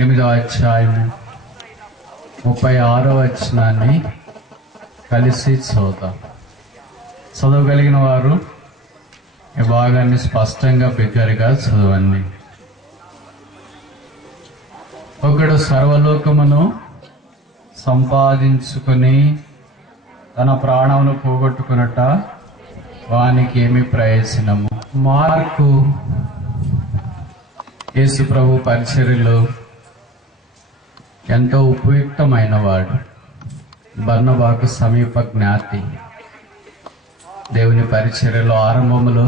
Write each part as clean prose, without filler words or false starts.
8వ అధ్యాయము 36వ వచనాన్ని కలిసి చదువుతాం. చదవగలిగిన వారు ఈ భాగాన్ని స్పష్టంగా బిగ్గరగా చదవండి. ఒకడు సర్వలోకమును సంపాదించుకుని తన ప్రాణమును పోగొట్టుకున్నట వానికి ఏమి ప్రయోజనము? మార్కు యేసు ప్రభు పరిచర్యలో ఎంతో ఉపయుక్తమైన వాడు. బర్నబాకు సమీప జ్ఞాతి. దేవుని పరిచర్యలో ఆరంభములో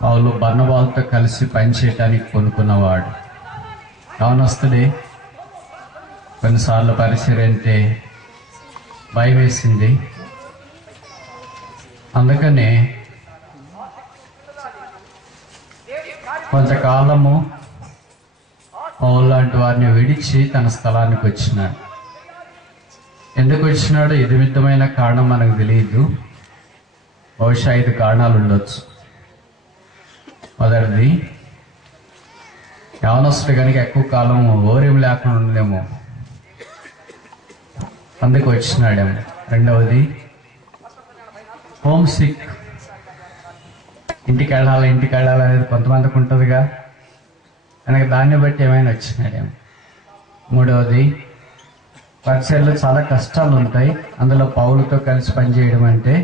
పౌలు బర్నబాలతో కలిసి పనిచేయటానికి కొనుక్కున్నవాడు. యవనస్తుడే. కొన్నిసార్లు పరిచర్య అంటే భయం వేసింది. అందుకనే కొంతకాలము పౌలు లాంటి వారిని విడిచి తన స్థలానికి వచ్చినాడు. ఎందుకు వచ్చినాడో ఇది విధమైన కారణం మనకు తెలియదు. బహుశా 5 కారణాలు ఉండొచ్చు. మొదటిది, యవనస్తుడు కనుక ఎక్కువ కాలం ఓరేం లేకుండా ఉండదేమో, అందుకు వచ్చినాడేమో. రెండవది, హోమ్ సిక్. ఇంటికి వెళ్ళాలి అనేది కొంతమందికి ఉంటుందిగా, కనుక దాన్ని బట్టి ఏమైనా వచ్చినాడేమో. మూడవది, పరిచర్యలో చాలా కష్టాలు ఉంటాయి. అందులో పౌలుతో కలిసి పనిచేయడం అంటే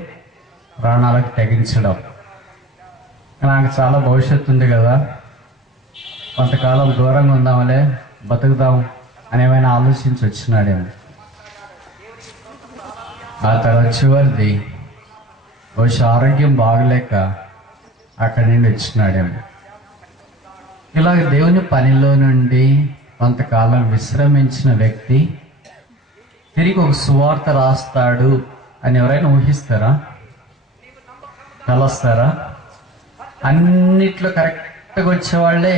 ప్రాణాలకు తెగించడం. నాకు చాలా భవిష్యత్తు ఉంది కదా, కొంతకాలం దూరంగా ఉందామలే, బతుకుదాం అని ఏమైనా ఆలోచించి వచ్చినాడేమో. ఆ తర్వాత చివరిది, బహుశా ఆరోగ్యం బాగలేక అక్కడి నుండి వచ్చినాడేమో. ఇలాగ దేవుని పనిలో నుండి కొంతకాలం విశ్రమించిన వ్యక్తి తిరిగి ఒక సువార్త రాస్తాడు అని ఎవరైనా ఊహిస్తారా? కలుస్తారా? అన్నిట్లో కరెక్ట్గా వచ్చేవాళ్ళే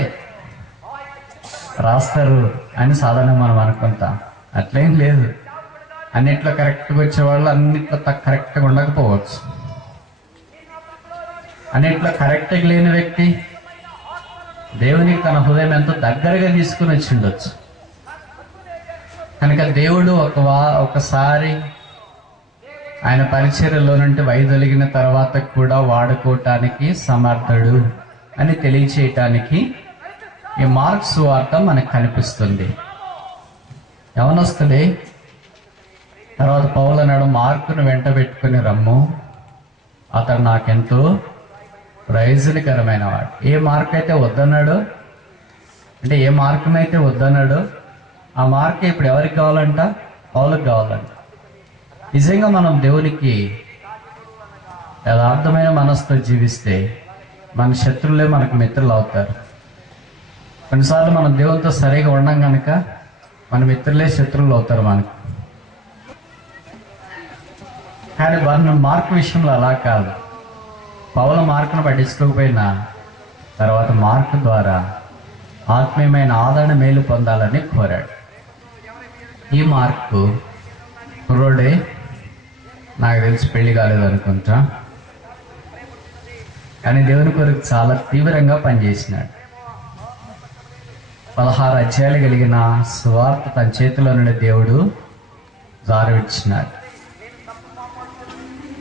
రాస్తారు అని సాధారణంగా మనం అనుకుంటాం. అట్లేం లేదు. అన్నిట్లో కరెక్ట్గా వచ్చేవాళ్ళు అన్నిట్లో కరెక్ట్గా ఉండకపోవచ్చు. అన్నిట్లో కరెక్ట్గా లేని వ్యక్తి దేవునికి తన హృదయం ఎంతో దగ్గరగా తీసుకుని వచ్చి ఉండొచ్చు. కనుక దేవుడు ఒకసారి ఆయన పరిచర్యలో నుండి వైదొలిగిన తర్వాత కూడా వాడుకోవటానికి సమర్థుడు అని తెలియచేయటానికి ఈ మార్కు సువార్త మనకు కనిపిస్తుంది. యవనస్తుడే. తర్వాత పౌలు అన్నాడు, మార్కును వెంట పెట్టుకుని రమ్ము, అతడు నాకెంతో ప్రయోజనకరమైన వాడు. ఏ మార్క్ అయితే వద్దన్నాడో, అంటే ఏ మార్కునైతే వద్దన్నాడో ఆ మార్క్ ఇప్పుడు ఎవరికి కావాలంట? పౌలకు కావాలంట. నిజంగా మనం దేవునికి యథార్థమైన మనసుతో జీవిస్తే మన శత్రువులే మనకు మిత్రులు అవుతారు. కొన్నిసార్లు మనం దేవునితో సరిగా ఉండం కనుక మన మిత్రులే శత్రువులు అవుతారు మనకు. కానీ మార్క్ విషయంలో అలా కాదు. పౌల మార్కును పట్టించుకోకపోయినా తర్వాత మార్కు ద్వారా ఆత్మీయమైన ఆదరణ మేలు పొందాలని కోరాడు. ఈ మార్కు కుర్రోడే, నాకు తెలిసి పెళ్లి కాలేదు అనుకుంటా, కానీ దేవుని కొరకు చాలా తీవ్రంగా పనిచేసినాడు. 16 అధ్యాయాలు కలిగిన సువార్త తన చేతిలో నుండి దేవుడు జారవిచ్చినాడు.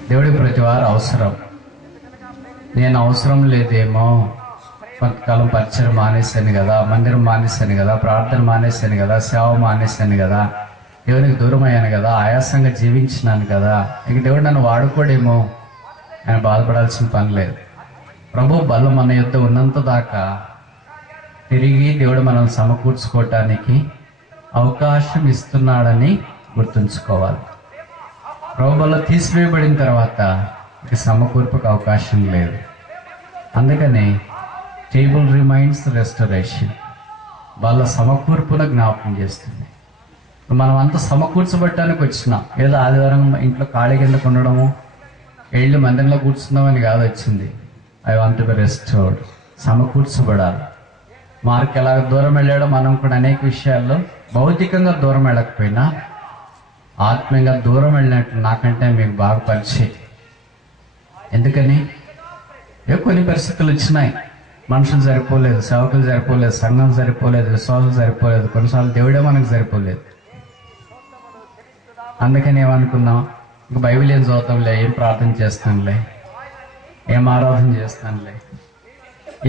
దేవుడికి ప్రతి వారు అవసరం. నేను అవసరం లేదేమో, కొంతకాలం పరిచయం మానేశాను కదా, మందిరం మానేశాను కదా, ప్రార్థన మానేశాను కదా, సేవ మానేశాను కదా, దేవునికి దూరం అయ్యాను కదా, ఆయాసంగా జీవించినాను కదా, ఇంక దేవుడు నన్ను వాడుకోడేమో ఆయన బాధపడాల్సిన పని లేదు. ప్రభు బల్ల మన యొద్ద ఉన్నంత దాకా తిరిగి దేవుడు మనల్ని సమకూర్చుకోవటానికి అవకాశం ఇస్తున్నాడని గుర్తుంచుకోవాలి. ప్రభు బల్ల తీసివేయబడిన తర్వాత ఇక సమకూర్పుకు అవకాశం లేదు. అందుకని టేబుల్ రిమైండ్స్ రెస్టరేషన్, వాళ్ళ సమకూర్పున జ్ఞాపకం చేస్తుంది. మనం అంతా సమకూర్చబట్టడానికి వచ్చినాం. ఏదో ఆదివారం ఇంట్లో ఖాళీ కిందకు ఉండడము, వెళ్ళి మందిరంలో కూర్చుందామని కాదు వచ్చింది. I want to be restored. సమకూర్చబడాలి. మార్క్ ఎలాగ దూరం వెళ్ళాడో మనం కూడా అనేక విషయాల్లో భౌతికంగా దూరం వెళ్ళకపోయినా ఆత్మీయంగా దూరం వెళ్ళినట్లు నాకంటే మీకు బాగా పరిచయం. ఎందుకని కొన్ని పరిస్థితులు వచ్చినాయి. మనుషులు సరిపోలేదు, సేవకులు సరిపోలేదు, సంఘం సరిపోలేదు, విశ్వాసం సరిపోలేదు, కొన్నిసార్లు దేవుడే మనకు సరిపోలేదు. అందుకని ఏమనుకున్నాం, ఇంక బైబిల్ ఏం చదువుతాంలే, ఏం ప్రార్థన చేస్తానులే, ఏం ఆరాధన చేస్తానులే,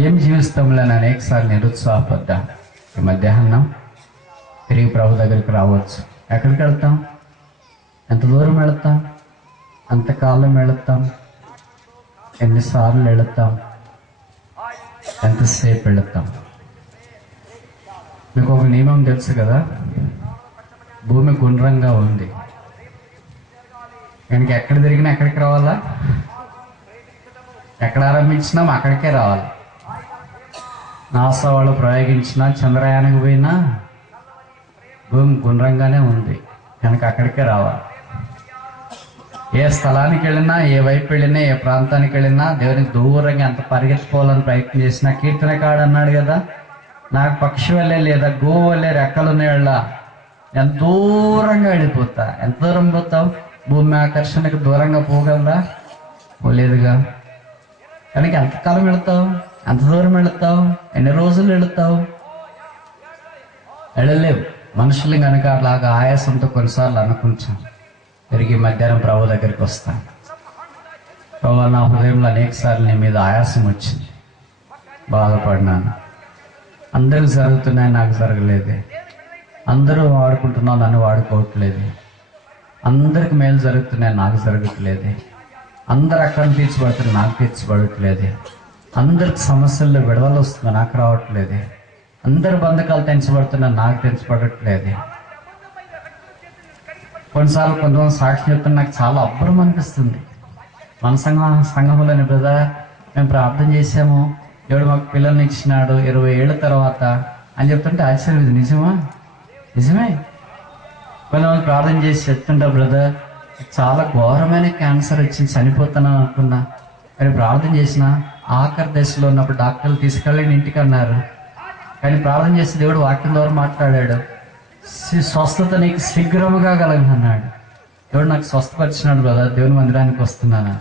ఏం జీవిస్తాంలే అని అనేకసార్లు నిరుత్సాహపడ్డా. ఈ మధ్యాహ్నం తిరిగి ప్రభు దగ్గరికి రావచ్చు. ఎక్కడికి వెళ్తాం? ఎంత దూరం వెళతాం? అంతకాలం వెళతాం? ఎన్నిసార్లు వెళతాం? ఎంతసేపు వెళతాం? మీకు ఒక నియమం తెలుసు కదా, భూమి గుండ్రంగా ఉంది కనుక ఎక్కడ తిరిగినా ఎక్కడికి రావాలా? ఎక్కడ ఆరంభించినా అక్కడికే రావాలి. నాసా వాళ్ళు ప్రయోగించినా, చంద్రయానికి పోయినా భూమి గుండ్రంగానే ఉంది కనుక అక్కడికే రావాలి. ఏ స్థలానికి వెళ్ళినా, ఏ వైపు వెళ్ళినా, ఏ ప్రాంతానికి వెళ్ళినా దేవునికి దూరంగా ఎంత పరిగెత్తుకోవాలని ప్రయత్నం చేసినా, కీర్తనకాడు అన్నాడు కదా, నాకు పక్షి వల్లే లేదా గో వల్లే రెక్కలున్నాళ్ళ ఎంత దూరంగా వెళ్ళిపోతా. ఎంత దూరం పోతావు? భూమి ఆకర్షణకు దూరంగా పోగలరా? పోలేదుగా. కనుక ఎంతకాలం వెళతావు? ఎంత దూరం వెళతావు? ఎన్ని రోజులు వెళతావు? వెళ్ళలేవు. మనుషులు కనుక అలాగా ఆయాసంతో కొన్నిసార్లు అనుకుంటాం. తిరిగి మధ్యాహ్నం ప్రభు దగ్గరికి వస్తాను. ప్రభు, నా హృదయంలో అనేకసార్లు నీ మీద ఆయాసం వచ్చింది, బాధపడినాను. అందరికి జరుగుతున్నాయి, నాకు జరగలేదే. అందరూ వాడుకుంటున్నావు, నన్ను వాడుకోవట్లేదు. అందరికి మేలు జరుగుతున్నాయి, నాకు జరగట్లేదు. అందరు అక్కడ తీర్చబడుతున్నాయి, నాకు తీర్చబడట్లేదు. అందరికి సమస్యల్లో విడుదల వస్తుంది, నాకు రావట్లేదు. అందరు బంధకాలు తెంచబడుతున్నా, నాకు తెంచబడట్లేదు. కొన్నిసార్లు కొంతమంది సాక్షి చెప్తున్నా నాకు చాలా అబ్బరం అనిపిస్తుంది. మన సంఘంలోని బ్రదర్, మేము ప్రార్థన చేసాము, దేవుడు మాకు పిల్లల్ని ఇచ్చినాడు 20 ఏళ్ళ తర్వాత అని చెప్తుంటే ఆశ్చర్యం. ఇది నిజమా? నిజమే. కొంతమంది ప్రార్థన చేసి చెప్తుంటా, బ్రదర్ చాలా ఘోరమైన క్యాన్సర్ వచ్చింది, చనిపోతున్నాను అనుకున్నా, కానీ ప్రార్థన చేసిన ఆఖరి దశలో ఉన్నప్పుడు డాక్టర్లు తీసుకెళ్ళి ఇంటికి అన్నారు. కానీ ప్రార్థన చేసి దేవుడు వాక్యం ద్వారా మాట్లాడాడు, స్వస్థత నీకు శీఘ్రముగా కలగన్నాడు. దేవుడు నాకు స్వస్థపరిచినాడు బ్రదర్, దేవుని మందిరానికి వస్తున్నాను.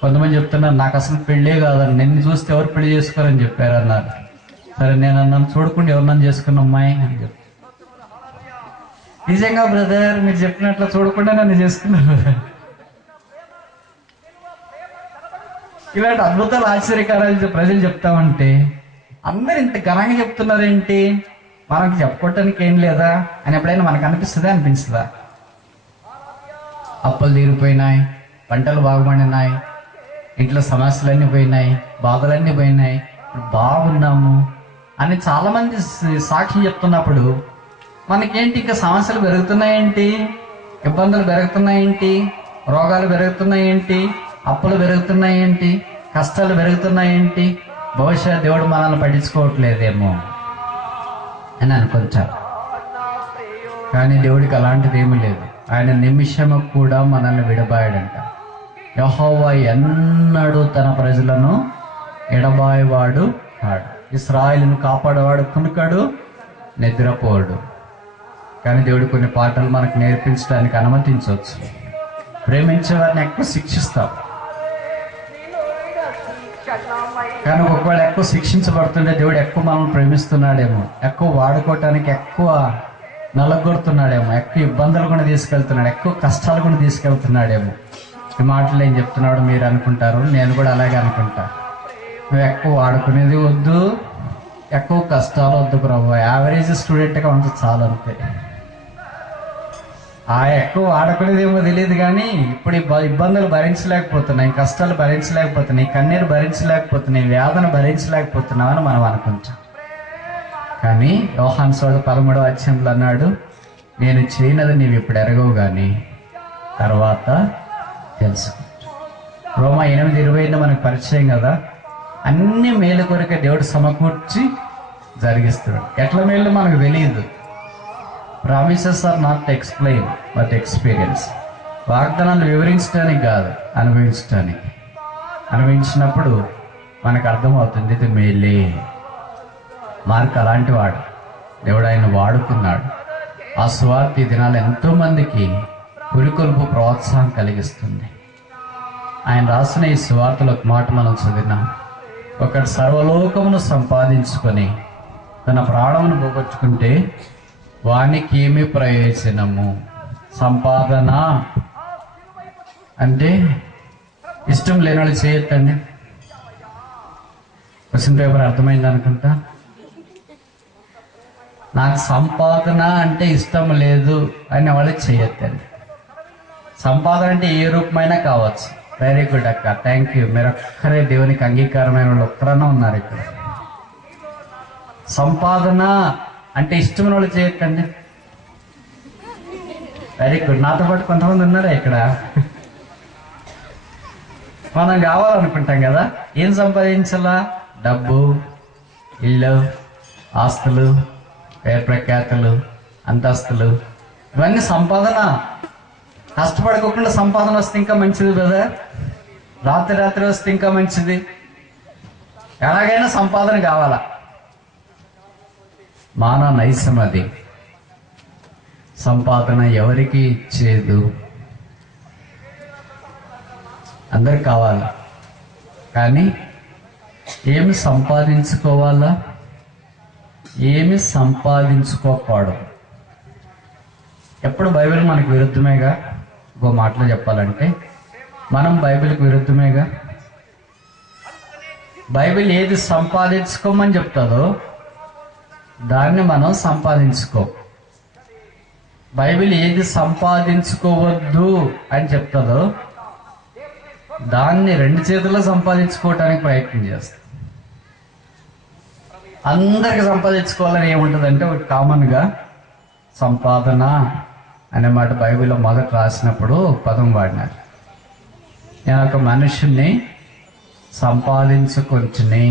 కొంతమంది చెప్తున్నారు నాకు అసలు పెళ్ళే కాదని, నిన్ను చూస్తే ఎవరు పెళ్లి చేసుకోరని చెప్పారు అన్నారు. సరే నేను అన్నాను, చూడకుండా ఎవరినన్నా చేసుకున్న అమ్మాయి అని చెప్పి. నిజంగా బ్రదర్ మీరు చెప్పినట్లు చూడకుండా నన్ను చేసుకున్నారు. ఇలాంటి అద్భుతాలు, ఆశ్చర్యకారాలు ప్రజలు చెప్తామంటే అందరు ఇంత ఘనంగా చెప్తున్నారేంటి, మనకు చెప్పుకోవటానికి ఏం లేదా అని ఎప్పుడైనా మనకు అనిపిస్తుందా? అనిపించదా? అప్పులు తీరిపోయినాయి, పంటలు బాగుపడినాయి, ఇంట్లో సమస్యలన్నీ పోయినాయి, బాధలన్నీ పోయినాయి, ఇప్పుడు బాగున్నాము అని చాలా మంది సాక్షి చెప్తున్నప్పుడు మనకేంటి, ఇంకా సమస్యలు పెరుగుతున్నాయేంటి, ఇబ్బందులు పెరుగుతున్నాయేంటి, రోగాలు పెరుగుతున్నాయేంటి, అప్పులు పెరుగుతున్నాయేంటి, కష్టాలు పెరుగుతున్నాయేంటి, బహుశా దేవుడు మనల్ని పట్టించుకోవట్లేదేమో అని అనుకుంటారు. కానీ దేవుడికి అలాంటిది ఏమీ లేదు. ఆయన నిమిషము కూడా మనల్ని విడబాయడంట. యెహోవా ఎన్నడూ తన ప్రజలను ఎడబాయవాడు కాడు. ఇశ్రాయేలును కాపాడేవాడు కునుకడు, నిద్రపోడు. కానీ దేవుడు కొన్ని పాటలు మనకు నేర్పించడానికి అనుమతించవచ్చు. ప్రేమించే వారిని ఎక్కువ శిక్షిస్తాం, కానీ ఒకవేళ ఎక్కువ శిక్షించబడుతుంటే దేవుడు ఎక్కువ మనల్ని ప్రేమిస్తున్నాడేమో, ఎక్కువ వాడుకోవటానికి ఎక్కువ నలగొడుతున్నాడేమో, ఎక్కువ ఇబ్బందులు కూడా తీసుకెళ్తున్నాడు, ఎక్కువ కష్టాలు కూడా తీసుకెళ్తున్నాడేమో. ఈ మాటలు ఏం చెప్తున్నాడు మీరు అనుకుంటారు, నేను కూడా అలాగే అనుకుంటా. నువ్వు ఎక్కువ వాడుకునేది వద్దు, ఎక్కువ కష్టాలు వద్దు ప్రభు, యావరేజ్ స్టూడెంట్గా ఉంటే చాలు అంతే. ఎక్కువ వాడుకునేదేమో తెలియదు, కానీ ఇప్పుడు ఇబ్బందులు భరించలేకపోతున్నాయి, కష్టాలు భరించలేకపోతున్నాయి, కన్నీరు భరించలేకపోతున్నాయి, వేదన భరించలేకపోతున్నావు అని మనం అనుకుంటాం. కానీ యోహాను సువార్త 13వ అధ్యాయంలో అన్నాడు, నేను చేయనది నీవు ఇప్పుడు ఎరగవు కానీ తర్వాత తెలుసుకుంటా. రోమా 8:20 మనకు పరిచయం కదా. అన్ని మేలు కొరకే దేవుడు సమకూర్చి జరిగిస్తున్నాడు. ఎట్లా మేలు మనకు తెలియదు. Promises are not explain but experience. వాగ్దానాలు వివరించడానికి కాదు, అనుభవించడానికి. అనుభవించినప్పుడు మనకు అర్థమవుతుంది ఇది మేలే. మార్క్ అలాంటి వాడు, దేవుడు ఆయన వాడుకున్నాడు. ఆ సువార్త ఈ దినాలు ఎంతో మందికి పురికొల్పు ప్రోత్సాహం కలిగిస్తుంది. ఆయన రాసిన ఈ సువార్తలో ఒక మాట మనం చదివినాం, ఒకడు సర్వలోకమును సంపాదించుకొని తన ప్రాణమును పోగొట్టుకుంటే వానికి ఏమి ప్రయోజనము? సంపాదన అంటే ఇష్టం లేని వాళ్ళు చేయొద్దండి. క్వశ్చన్ పేపర్ అర్థమైంది అనుకుంటా. నాకు సంపాదన అంటే ఇష్టం లేదు అని వాళ్ళు చేయొద్దండి. సంపాదన అంటే ఏ రూపమైనా కావచ్చు. వెరీ గుడ్ అక్క, థ్యాంక్ యూ. మీరు ఒక్కరే దేవునికి అంగీకారమైన వాళ్ళు ఒక్కరన్నా ఉన్నారు ఇక్కడ. సంపాదన అంటే ఇష్టమైన వాళ్ళు చేయొద్దండి. Very good. నాతో పాటు కొంతమంది ఉన్నారా ఇక్కడ? మనం కావాలనుకుంటాం కదా, ఏం సంపాదించాలా? డబ్బు, ఇల్లు, ఆస్తులు, పేరు ప్రఖ్యాతులు, అంతస్తులు, ఇవన్నీ సంపాదన. కష్టపడుకోకుండా సంపాదన వస్తే ఇంకా మంచిది కదా. రాత్రి వస్తే ఇంకా మంచిది. ఎలాగైనా సంపాదన కావాలా. మానవ నైజం అది. సంపాదన ఎవరికి ఇచ్చేదు, అందరికి కావాలి. కానీ ఏమి సంపాదించుకోవాలా, ఏమి సంపాదించుకోకూడదు. ఎప్పుడు బైబిల్ మనకు విరుద్ధమేగా. ఇంకో మాటలో చెప్పాలంటే మనం బైబిల్కి విరుద్ధమేగా. బైబిల్ ఏది సంపాదించుకోమని చెప్తుందో దాన్ని మనం సంపాదించుకో. బైబిల్ ఏది సంపాదించుకోవద్దు అని చెప్తుందో దాన్ని రెండు చేతుల్లో సంపాదించుకోవటానికి ప్రయత్నం చేస్తాం. అందరికి సంపాదించుకోవాలని ఏముంటుందంటే ఒకటి కామన్గా సంపాదన అనే మాట బైబిల్లో మొదట రాసినప్పుడు పదం వాడినారు. నేను ఒక మనుషుల్ని సంపాదించుకొంచుని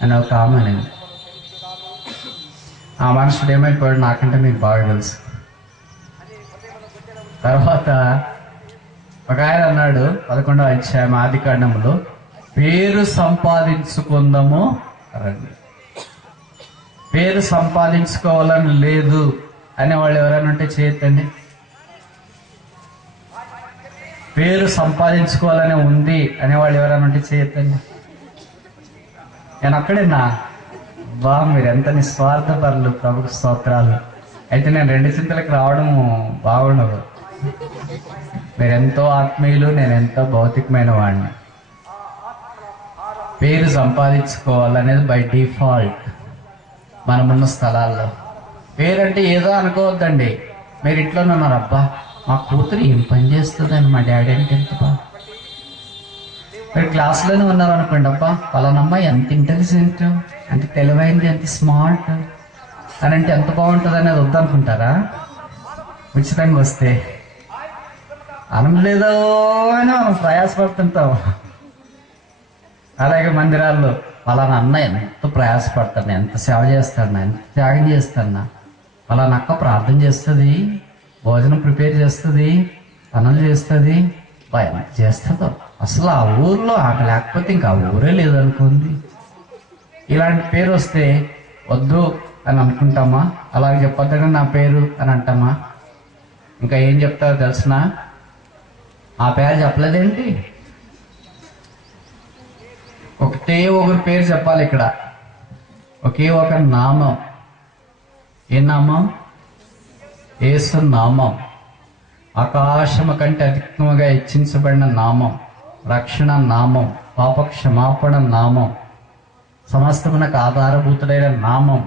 అని ఒక ఆమె. ఆ మనుషుడు ఏమైపోయాడు నాకంటే మీకు బాగా తెలుసు. తర్వాత ఒక ఆయన అన్నాడు 11వ అధ్యాయం ఆదికాండములో, పేరు సంపాదించుకుందాము రండి. పేరు సంపాదించుకోవాలని లేదు అనేవాళ్ళు ఎవరైనా ఉంటే చేయొద్దండి. పేరు సంపాదించుకోవాలని ఉంది అనేవాళ్ళు ఎవరైనా ఉంటే చేయొద్దండి. నేను అక్కడేనా బా మీరు ఎంత నిస్వార్థపరులు, ప్రభుకు స్తోత్రాలు. అయితే నేను రెండు చింతలకు రావడం బాగుండదు. మీరెంతో ఆత్మీయులు, నేను ఎంతో భౌతికమైన వాడిని. పేరు సంపాదించుకోవాలనేది బై డిఫాల్ట్ మనమున్న స్థలాల్లో. పేరంటే ఏదో అనుకోవద్దండి. మీరు ఇంట్లోనే ఉన్నారు, అబ్బా మా కూతురు ఏం పని చేస్తుందని, మా డాడీ అంటే ఎంత బా. మీరు క్లాస్లోనే ఉన్నారు అనుకోండి, అబ్బా పలానమ్మ ఎంత ఇంటెలిజెంట్, ఎంత తెలివైంది, ఎంత స్మార్ట్ అని అంటే ఎంత బాగుంటుంది అనేది వద్దనుకుంటారా? ఉచితంగా వస్తే అనలేదో అని మనం ప్రయాసపడుతుంటాం. అలాగే మందిరాల్లో పలానా అన్న ఎంత ప్రయాసపడతాను, ఎంత సేవ చేస్తాను, ఎంత త్యాగం చేస్తాను, పలానా అక్క ప్రార్థన చేస్తుంది, భోజనం ప్రిపేర్ చేస్తుంది, పనులు చేస్తుంది, ఎంత చేస్తుందో. అసలు ఆ ఊర్లో ఆమె లేకపోతే ఇంకా ఆ ఊరే లేదనుకుంది. ఇలాంటి పేరు వస్తే వద్దు అని అనుకుంటామా? అలాగే చెప్పొద్దని నా పేరు అని అంటామా? ఇంకా ఏం చెప్తారో తెలిసిన, ఆ పేరు చెప్పలేదేంటి, ఒకటే ఒకరి పేరు చెప్పాలి ఇక్కడ. ఒకే ఒక నామం. ఏ నామం? యేసు నామం. ఆకాశము కంటే అధికముగా హెచ్చించబడిన నామం, రక్షణ నామం, పాప క్షమాపణ నామం, సమస్తమునకు ఆధారభూతుడైన నామం,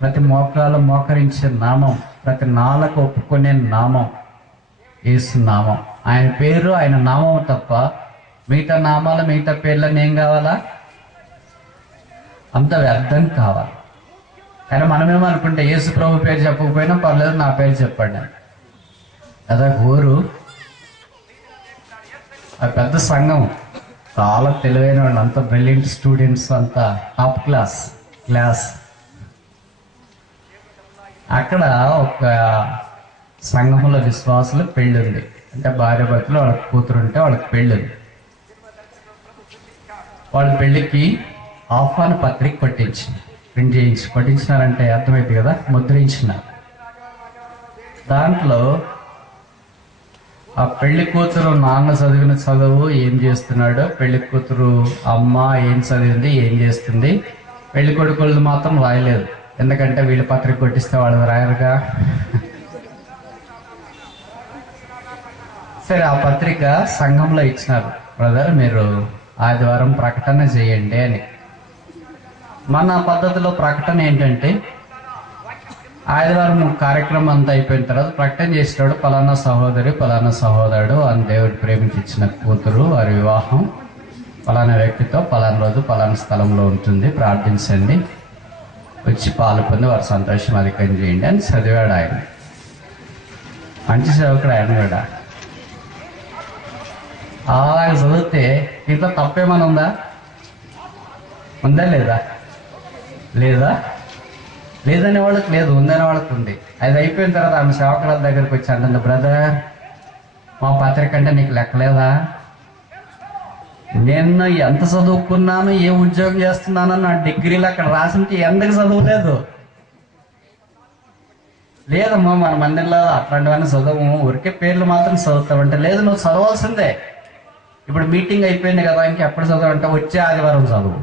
ప్రతి మోకాలు మోకరించే నామం, ప్రతి నాలకు ఒప్పుకునే నామం యేసు నామం. ఆయన పేరు, ఆయన నామం తప్ప మిగతా నామాలు, మిగతా పేర్లని ఏం కావాలా? అంత వ్యర్థం కావాలి. కానీ మనమేమనుకుంటే యేసు ప్రభు పేరు చెప్పకపోయినా పర్లేదు, నా పేరు చెప్పండి కదా. ఊరు ఆ పెద్ద సంఘం, చాలా తెలివైన వాళ్ళు, అంత బ్రిలియంట్ స్టూడెంట్స్, అంతా టాప్ క్లాస్. అక్కడ ఒక సంఘంలో విశ్వాసులు పెళ్ళి ఉంది. అంటే భార్య భర్తలు, వాళ్ళకి కూతురు ఉంటే వాళ్ళకి పెళ్ళి ఉంది. వాళ్ళ పెళ్ళికి ఆహ్వాన పత్రిక పట్టించినారంటే అర్థమైంది కదా, ముద్రించినారు. దాంట్లో ఆ పెళ్లి కూతురు నాన్న చదివిన చదువు ఏం చేస్తున్నాడు, పెళ్లి కూతురు అమ్మ ఏం చదివింది, ఏం చేస్తుంది. పెళ్లి కొడుకులది మాత్రం రాయలేదు, ఎందుకంటే వీళ్ళ పత్రిక కొట్టిస్తే వాళ్ళు రాయరుగా. సరే, ఆ పత్రిక సంఘంలో ఇచ్చినారు, బ్రదర్ మీరు ఆదివారం ప్రకటన చేయండి అని. మన పద్ధతిలో ప్రకటన ఏంటంటే ఆదివారం కార్యక్రమం అంతా అయిపోయిన తర్వాత ప్రకటన చేసేవాడు, పలానా సహోదరి పలానా సహోదరుడు అని దేవుడు ప్రేమించి ఇచ్చిన కూతురు వారి వివాహం పలానా వ్యక్తితో పలానా రోజు పలానా స్థలంలో ఉంటుంది, ప్రార్థించండి, వచ్చి పాలు పొంది వారి సంతోషం అధికం చేయండి అని చదివాడు ఆయన. మంచి సేవకుడు ఆయన కూడా. అలాగే చదివితే ఇంట్లో తప్పేమైనా ఉందా? ఉందా లేదా? లేదా లేదనే వాళ్ళకి లేదు, ఉందనే వాళ్ళకి ఉంది. అది అయిపోయిన తర్వాత ఆమె సేవకుల దగ్గరికి వచ్చి అంటుంది, బ్రదర్ మా పత్రిక అంటే నీకు లెక్కలేదా? నేను ఎంత చదువుకున్నాను, ఏ ఉద్యోగం చేస్తున్నానో నా డిగ్రీలు అక్కడ రాసింటే ఎందుకు చదువులేదు? లేదమ్మా మన మందిరంలో అట్లాంటివన్నీ చదవము, ఊరికే పేర్లు మాత్రం చదువుతావంటే, లేదు నువ్వు చదవాల్సిందే. ఇప్పుడు మీటింగ్ అయిపోయింది కదా, ఇంకెప్పుడు చదవంటే వచ్చే ఆదివారం చదువు.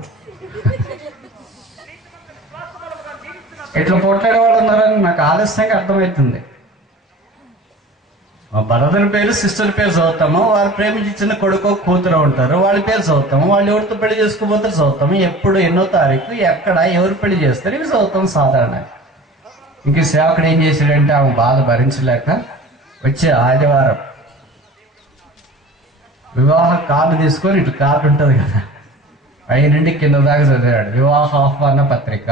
ఇట్లా పోట్లాడేవాడు ఉన్నారని నాకు ఆలస్యంగా అర్థమవుతుంది. మా బ్రదర్ పేరు సిస్టర్ పేరు చదువుతాము, వారు ప్రేమించిన కొడుకో కూతురు ఉంటారు, వాళ్ళ పేరు చదువుతాము, వాళ్ళు ఎవరితో పెళ్లి చేసుకోబోతారు చదువుతాము, ఎప్పుడు ఎన్నో తారీఖు ఎక్కడ ఎవరు పెళ్లి చేస్తారు ఇవి చదువుతాము సాధారణంగా. ఇంక సేవకుడు ఏం చేశాడంటే ఆమె బాధ భరించలేక వచ్చే ఆదివారం వివాహ కార్డు తీసుకొని, ఇటు కార్డు ఉంటుంది కదా, పై నుండి కింద దాకా చదివాడు. వివాహ ఆహ్వాన పత్రిక,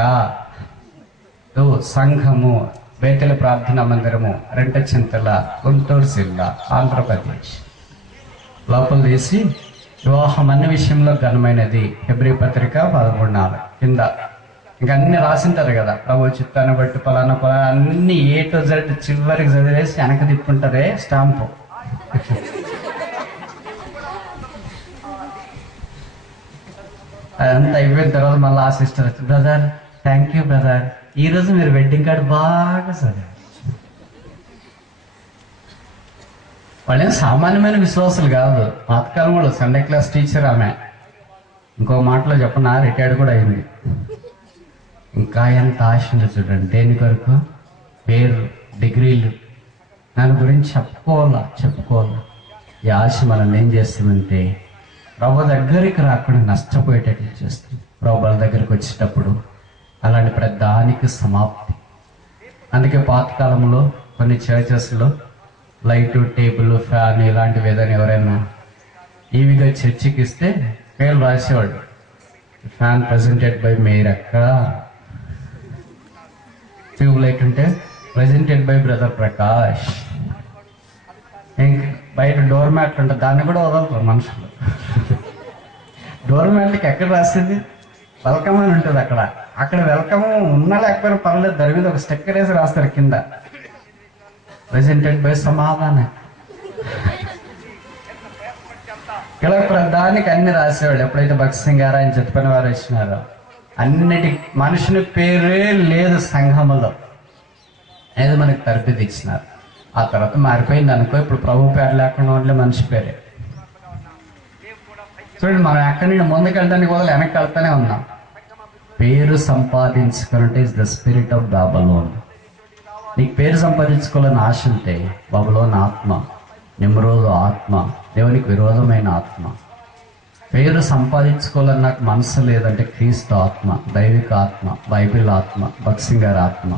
సంఘము, బేతల ప్రార్థనా మందిరము, రెంటచింతల, గుంటూరు జిల్లా, ఆంధ్రప్రదేశ్. లోపల తీసి వివాహం అన్ని విషయంలో ఘనమైనది, హెబ్రీ పత్రిక 13:4 కింద ఇంకా అన్ని రాసింటారు కదా, ప్రభు చిత్తాన్ని బట్టి పలానా పలానా అన్ని A to Z చివరికి చదివేసి వెనక తిప్పుంటారే స్టాంపు. అదంతా అయిపోయిన తర్వాత మళ్ళీ ఆ సిస్టర్ వచ్చి, బ్రదర్ థ్యాంక్ యూ బ్రదర్, ఈరోజు మీరు వెడ్డింగ్ కార్డు బాగా చదివారు. వాళ్ళేం సామాన్యమైన విశ్వాసులు కాదు, పాతకాలంలో సండే క్లాస్ టీచర్ ఆమె. ఇంకో మాటలో చెప్పనా, రిటైర్డ్ కూడా అయింది. ఇంకా ఎంత ఆశ ఉంది చూడండి, దేని కొరకు? పేరు, డిగ్రీలు, దాని గురించి చెప్పుకోవాలా. ఈ ఆశ మనం ఏం చేస్తుందంటే ప్రభు దగ్గరికి రాకుండా నష్టపోయేటట్లు చేస్తుంది. ప్రభుల దగ్గరికి వచ్చేటప్పుడు అలాంటి ప్రధానికి సమాప్తి. అందుకే పాతకాలంలో కొన్ని చర్చెస్లో లైటు, టేబుల్, ఫ్యాన్ ఇలాంటివి ఏదైనా ఎవరైనా ఈవిగా చర్చికి ఇస్తే పేర్లు రాసేవాడు, ఫ్యాన్ ప్రెజెంటెడ్ బై మేయర్ అక్క, ట్యూబ్ లైట్ ఉంటే ప్రెజెంటెడ్ బై బ్రదర్ ప్రకాష్. ఇంక బయట డోర్ మ్యాట్లు ఉంటుంది, దాన్ని కూడా వదలరు మనుషులు. డోర్ మ్యాట్లకి ఎక్కడ రాసింది వెల్కమ్ అని ఉంటుంది, అక్కడ వెల్కమ్ ఉన్నా లేకపోయినా పర్లేదు, దాని మీద ఒక స్టిక్కర్ వేసి రాస్తారు కింద, ప్రెజెంటెడ్ బై సమాధానం. ఇలా ప్రధానికి అన్ని రాసేవాళ్ళు. ఎప్పుడైతే భక్తి సింగారా అని చెప్పిన వారు వచ్చినారో, అన్నిటి మనుషుని పేరే లేదు సంఘములో, ఏదో మనకి తరబిది ఇచ్చినారు. ఆ తర్వాత మారిపోయింది అనుకో, ఇప్పుడు ప్రభు పేరు లేకుండా ఓన్లీ మనిషి పేరే. చూడండి, మనం ఎక్కడి నుండి ముందుకు వెళ్ళడానికి వదలు వెనక్కి వెళ్తానే ఉన్నాం. పేరు సంపాదించుకుంటే ఇస్ ద స్పిరిట్ ఆఫ్ బాబలోన్. నీకు పేరు సంపాదించుకోవాలని ఆశ ఉంటే బాబలోన్ ఆత్మ, నిమ్రోదు ఆత్మ, దేవునికి విరోధమైన ఆత్మ. పేరు సంపాదించుకోవాలని నాకు మనసు లేదంటే క్రీస్తు ఆత్మ, దైవిక ఆత్మ, బైబిల్ ఆత్మ, భక్సింగ్ గారి ఆత్మ,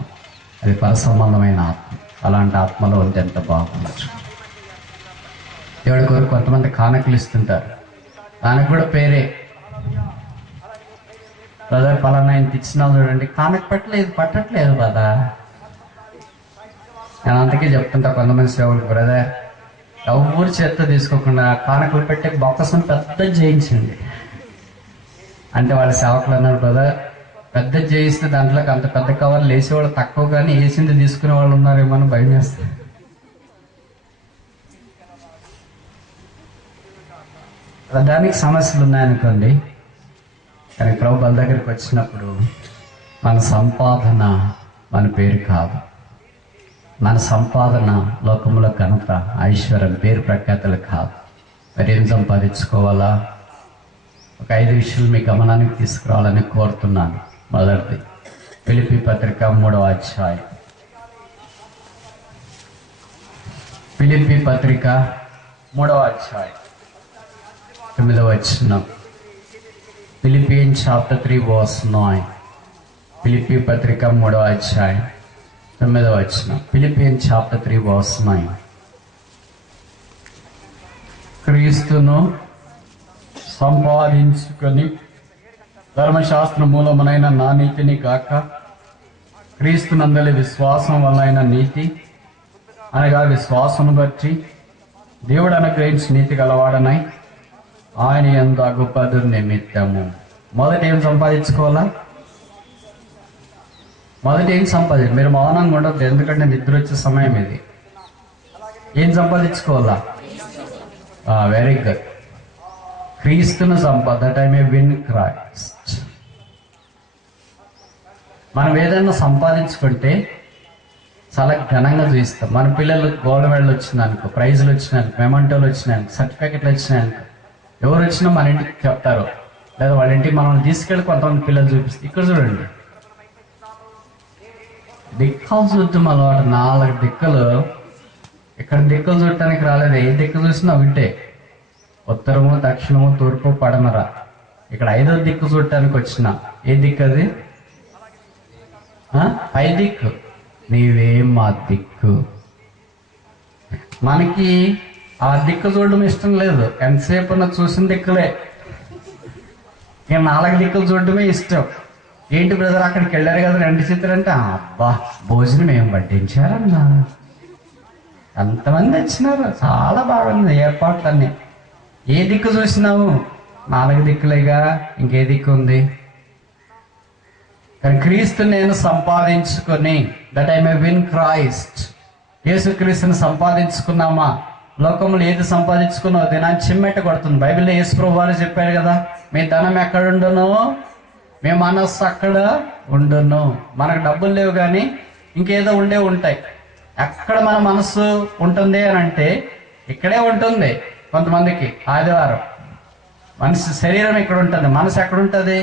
అది పరసంబంధమైన ఆత్మ. అలాంటి ఆత్మలో ఉంటే ఎంత బాగుండొచ్చు. దేవుడి కొరకు కొంతమంది కానుకలు ఇస్తుంటారు, దానికి కూడా పేరే. బ్రదర్ పలానా ఇంత ఇచ్చినావు చూడండి, కానుక పట్టట్లేదు కదా. నేను అంతకే చెప్తుంటా కొంతమంది సేవలకు, బ్రదర్ ఎవరు చేత్తో తీసుకోకుండా కానుకలు పెట్టే బొక్కసం పెద్ద చేయించండి అంటే, వాళ్ళ సేవకులు అన్నారు, బ్రదర్ పెద్ద చేయిస్తే దాంట్లోకి అంత పెద్ద కవర్లు వేసేవాళ్ళు తక్కువ, కానీ వేసింది తీసుకునే వాళ్ళు ఉన్నారేమో అని భయం వేస్తుంది. దానికి సమస్యలు ఉన్నాయనుకోండి, కానీ ప్రభు వాళ్ళ దగ్గరికి వచ్చినప్పుడు మన సంపాదన మన పేరు కాదు. మన సంపాదన లోకంలో ఘనత, ఐశ్వర్యం, పేరు ప్రఖ్యాతలు కాదు. మరి ఏం సంపాదించుకోవాలా? ఒక 5 విషయాలు మీ గమనానికి తీసుకురావాలని కోరుతున్నాను. మొదటిది ఫిలిప్పీ పత్రిక 3వ అధ్యాయం. ఫిలిప్పీ పత్రిక 3వ అధ్యాయం 9వ వచనం. Philippians chapter 3 verse 9. ఫిలిప్పీ పత్రిక 3వ అధ్యాయం 9వ వచనం. Philippians chapter 3 verse 9. క్రీస్తును సంపాదించుకొని ధర్మశాస్త్ర మూలమునైన నా నీతిని కాక క్రీస్తునందలి విశ్వాసం వలన నీతి, అనగా విశ్వాసము బట్టి దేవుడు అనుగ్రహించి నీతి గలవాడనై ఆయన యందు అగుపదు నిమిత్తము. మొదట ఏం సంపాదించుకోవాలా? మీరు మౌనంగా ఉండద్దు, ఎందుకంటే నిద్ర వచ్చే సమయం ఇది. ఏం సంపాదించుకోవాలా? Very good. క్రీస్తును that I may win Christ. మనం ఏదైనా సంపాదించుకుంటే చాలా ఘనంగా చూపిస్తాం. మన పిల్లలు గోల్డ్ మెడల్ వచ్చిందనుకో, ప్రైజులు వచ్చినాయనుకో, మెమంటోలు వచ్చినాయనుకో, సర్టిఫికెట్లు వచ్చినాయనుకో, ఎవరు వచ్చినా మన ఇంటికి చెప్తారు, లేదా వాళ్ళ ఇంటికి మనల్ని తీసుకెళ్ళి కొంతమంది పిల్లలు చూపిస్తారు. ఇక్కడ చూడండి, దిక్కలు చూద్దాం అలవాటు. 4 దిక్కులు. ఇక్కడ దిక్కులు చూడటానికి రాలేదు. ఏ దిక్కు చూసినా వింటే ఉత్తరము, దక్షిణము, తూర్పు, పడమర. ఇక్కడ 5వ దిక్కు చూడటానికి వచ్చిన. ఏ దిక్కు అది? పై దిక్కు. నీవే మా దిక్కు. మనకి ఆ దిక్కు చూడడం ఇష్టం లేదు. ఎంతసేపు చూసిన దిక్కులే. ఇక 4 దిక్కులు చూడటమే ఇష్టం. ఏంటి బ్రదర్ అక్కడికి వెళ్ళారు కదా 2 చిత్రం అంటే, అబ్బా భోజనం ఏం పట్టించారన్నా, ఎంతమంది వచ్చినారు, చాలా బాగుంది ఏర్పాట్లన్నీ. ఏ దిక్కు చూసినావు? 4 దిక్కులేగా, ఇంకే దిక్కు ఉంది? కానీ క్రీస్తు నేను సంపాదించుకొని, that I may win Christ. యేసుక్రీస్తుని సంపాదించుకున్నామా? లోకంలో ఏది సంపాదించుకున్నావు దినాన్ని చిమ్మెట్ట కొడుతుంది. బైబిల్లో యేసుప్రభు వారు చెప్పారు కదా, మీ ధనం ఎక్కడుండును, మీ మనస్సు అక్కడ ఉండును. మనకు డబ్బులు లేవు కానీ ఇంకేదో ఉంటాయి. ఎక్కడ మన మనస్సు ఉంటుంది అని అంటే ఇక్కడే ఉంటుంది. కొంతమందికి ఆదివారం మనిషి శరీరం ఇక్కడ ఉంటుంది, మనసు ఎక్కడ ఉంటుంది?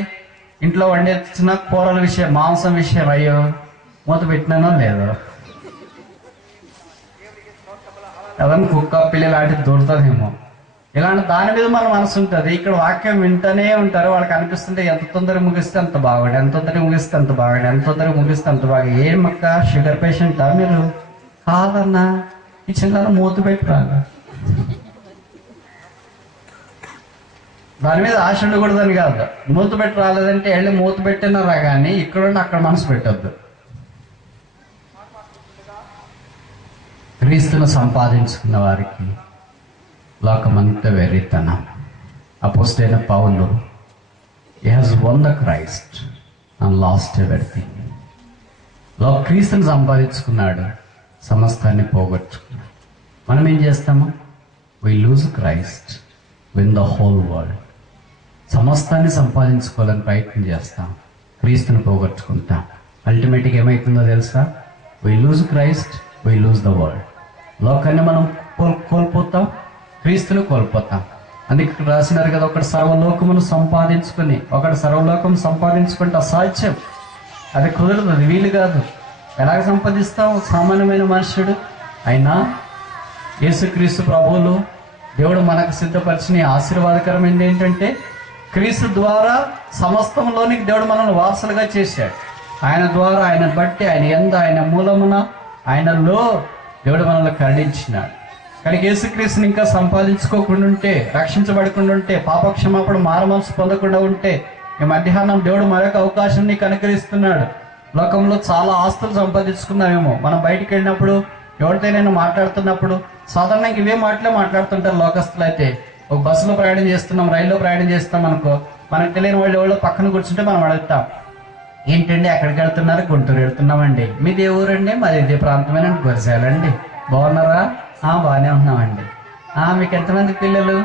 ఇంట్లో వండించిన కూరల విషయం, మాంసం విషయం, అయ్యో మూత పెట్టినానో లేదో, ఏదన్నా కుక్క పిల్లి లాంటిది దొరుకుతుందేమో, ఇలాంటి దాని మీద మన మనసు ఉంటుంది. ఇక్కడ వాక్యం వింటూనే ఉంటారు. వాళ్ళకి అనిపిస్తుంటే ఎంత తొందరగా ముగిస్తే అంత బాగుండు, ఎంత తొందరగా ముగిస్తే అంత బాగుండు, ఎంత తొందరగా ముగిస్తే అంత బాగా. ఏమక్క షుగర్ పేషెంటా మీరు? కాదన్నా, ఈ చిన్న మూత పెట్టి రాగా. దాని మీద ఆశ ఉండకూడదని కాదు. మూత పెట్టి రాలేదంటే వెళ్ళి మూత పెట్టినారా కానీ ఇక్కడ అక్కడ మనసు పెట్టద్దు. క్రీస్తును సంపాదించుకున్న వారికి లోకమంతా వెర్రితనం. అపోస్తలుడైన పౌలు, he has won the Christ and lost everything. క్రీస్తుని సంపాదించుకున్నాడు, సమస్తాన్ని పోగొట్టుకున్నాడు. మనం ఏం చేస్తాము? we lose Christ, win the whole world. సమస్తాన్ని సంపాదించుకోవాలని ప్రయత్నం చేస్తాం, క్రీస్తుని పోగొట్టుకుంటాం. అల్టిమేట్గా ఏమవుతుందో తెలుసా? we lose Christ, we lose the world. లోకాన్ని మనం కోల్పోతాం, క్రీస్తుని కోల్పోతాం. అందుకే ఇక్కడ రాసినారు కదా, ఒకటి సర్వలోకమును సంపాదించుకొని, ఒకటి సర్వలోకం సంపాదించుకుంటే అసాధ్యం. అది కుదరదు, అది వీలు కాదు. ఎలాగ సంపాదిస్తాం? సామాన్యమైన మనుష్యుడు అయినా యేసుక్రీస్తు ప్రభువులు దేవుడు మనకు సిద్ధపరిచిన ఆశీర్వాదకరమైనది ఏంటంటే, క్రీస్తు ద్వారా సమస్తంలోనికి దేవుడు మనల్ని వారసులుగా చేశాడు. ఆయన ద్వారా, ఆయన బట్టి, ఆయన యందు, ఆయన మూలమున, ఆయనలో దేవుడు మనల్ని కరుణించినాడు. కానీ యేసుక్రీస్తుని ఇంకా సంపాదించుకోకుండా ఉంటే, రక్షించబడకుండా ఉంటే, పాపక్షమాపణ మారమనసు పొందకుండా ఉంటే, ఈ మధ్యాహ్నం దేవుడు మరొక అవకాశం నీకు అనుగ్రహిస్తున్నాడు. లోకంలో చాలా ఆస్తులు సంపాదించుకున్నామేమో. మనం బయటికి వెళ్ళినప్పుడు, ఎవరితో నేను మాట్లాడుతున్నప్పుడు సాధారణంగా ఇవే మాట్లాడుతుంటారు లోకస్తులు. అయితే ఒక బస్సులో ప్రయాణం చేస్తున్నాం, రైల్లో ప్రయాణం చేస్తాం అనుకో, మనకు తెలియని వాళ్ళు ఎవరో పక్కన కూర్చుంటే మనం అడుగుతాం, ఏంటండి ఎక్కడికి వెళ్తున్నారు? గుంటూరు వెళ్తున్నామండి. మీది ఏ ఊరండి? మాది ఇదే ప్రాంతమేనండి, గురిజాలండి. బాగున్నారా? బాగానే ఉన్నామండి. మీకు ఎంతమంది పిల్లలు?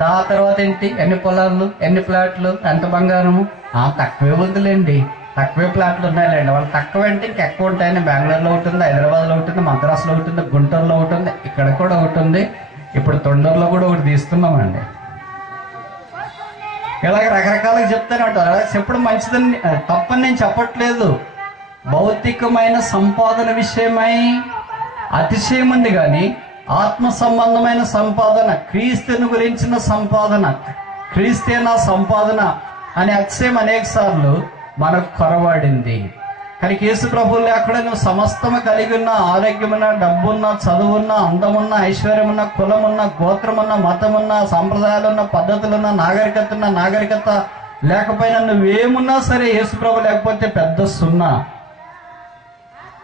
తర్వాత ఏంటి? ఎన్ని పొలాలు, ఎన్ని ప్లాట్లు, ఎంత బంగారము? తక్కువే వద్దులేండి, తక్కువే ప్లాట్లు ఉన్నాయిలేండి. వాళ్ళు తక్కువ అంటే ఇంకెక్కువ ఉంటాయని. బెంగళూరులో ఉంటుంది, హైదరాబాద్లో ఉంటుంది, మద్రాసులో ఉంటుంది, గుంటూరులో ఉంటుంది, ఇక్కడ కూడా ఒకటి ఉంది. ఇప్పుడు తొండూరులో కూడా ఒకటి తీస్తున్నామండి. ఇలాగ రకరకాలుగా చెప్తానే ఉంటారు. అలా చెప్పడం మంచిదని తప్పని నేను చెప్పట్లేదు. భౌతికమైన సంపాదన విషయమై అతిశయం ఉంది, కానీ ఆత్మ సంబంధమైన సంపాదన, క్రీస్తుని గురించిన సంపాదన, క్రీస్తే నా సంపాదన అనే అతిశయం అనేక సార్లు మనకు కొరవాడింది. కానీ యేసు ప్రభువు లేకుండా నువ్వు సమస్తము కలిగి ఉన్న, ఆరోగ్యమున్న, డబ్బున్న, చదువున్న, అందమున్న, ఐశ్వర్యమున్న, కులమున్న, గోత్రమున్న, మతమున్న, సాంప్రదాయాలున్న, పద్ధతులున్న, నాగరికత లేకపోయినా నువ్వేమున్నా సరే యేసు ప్రభు లేకపోతే పెద్ద సున్నా.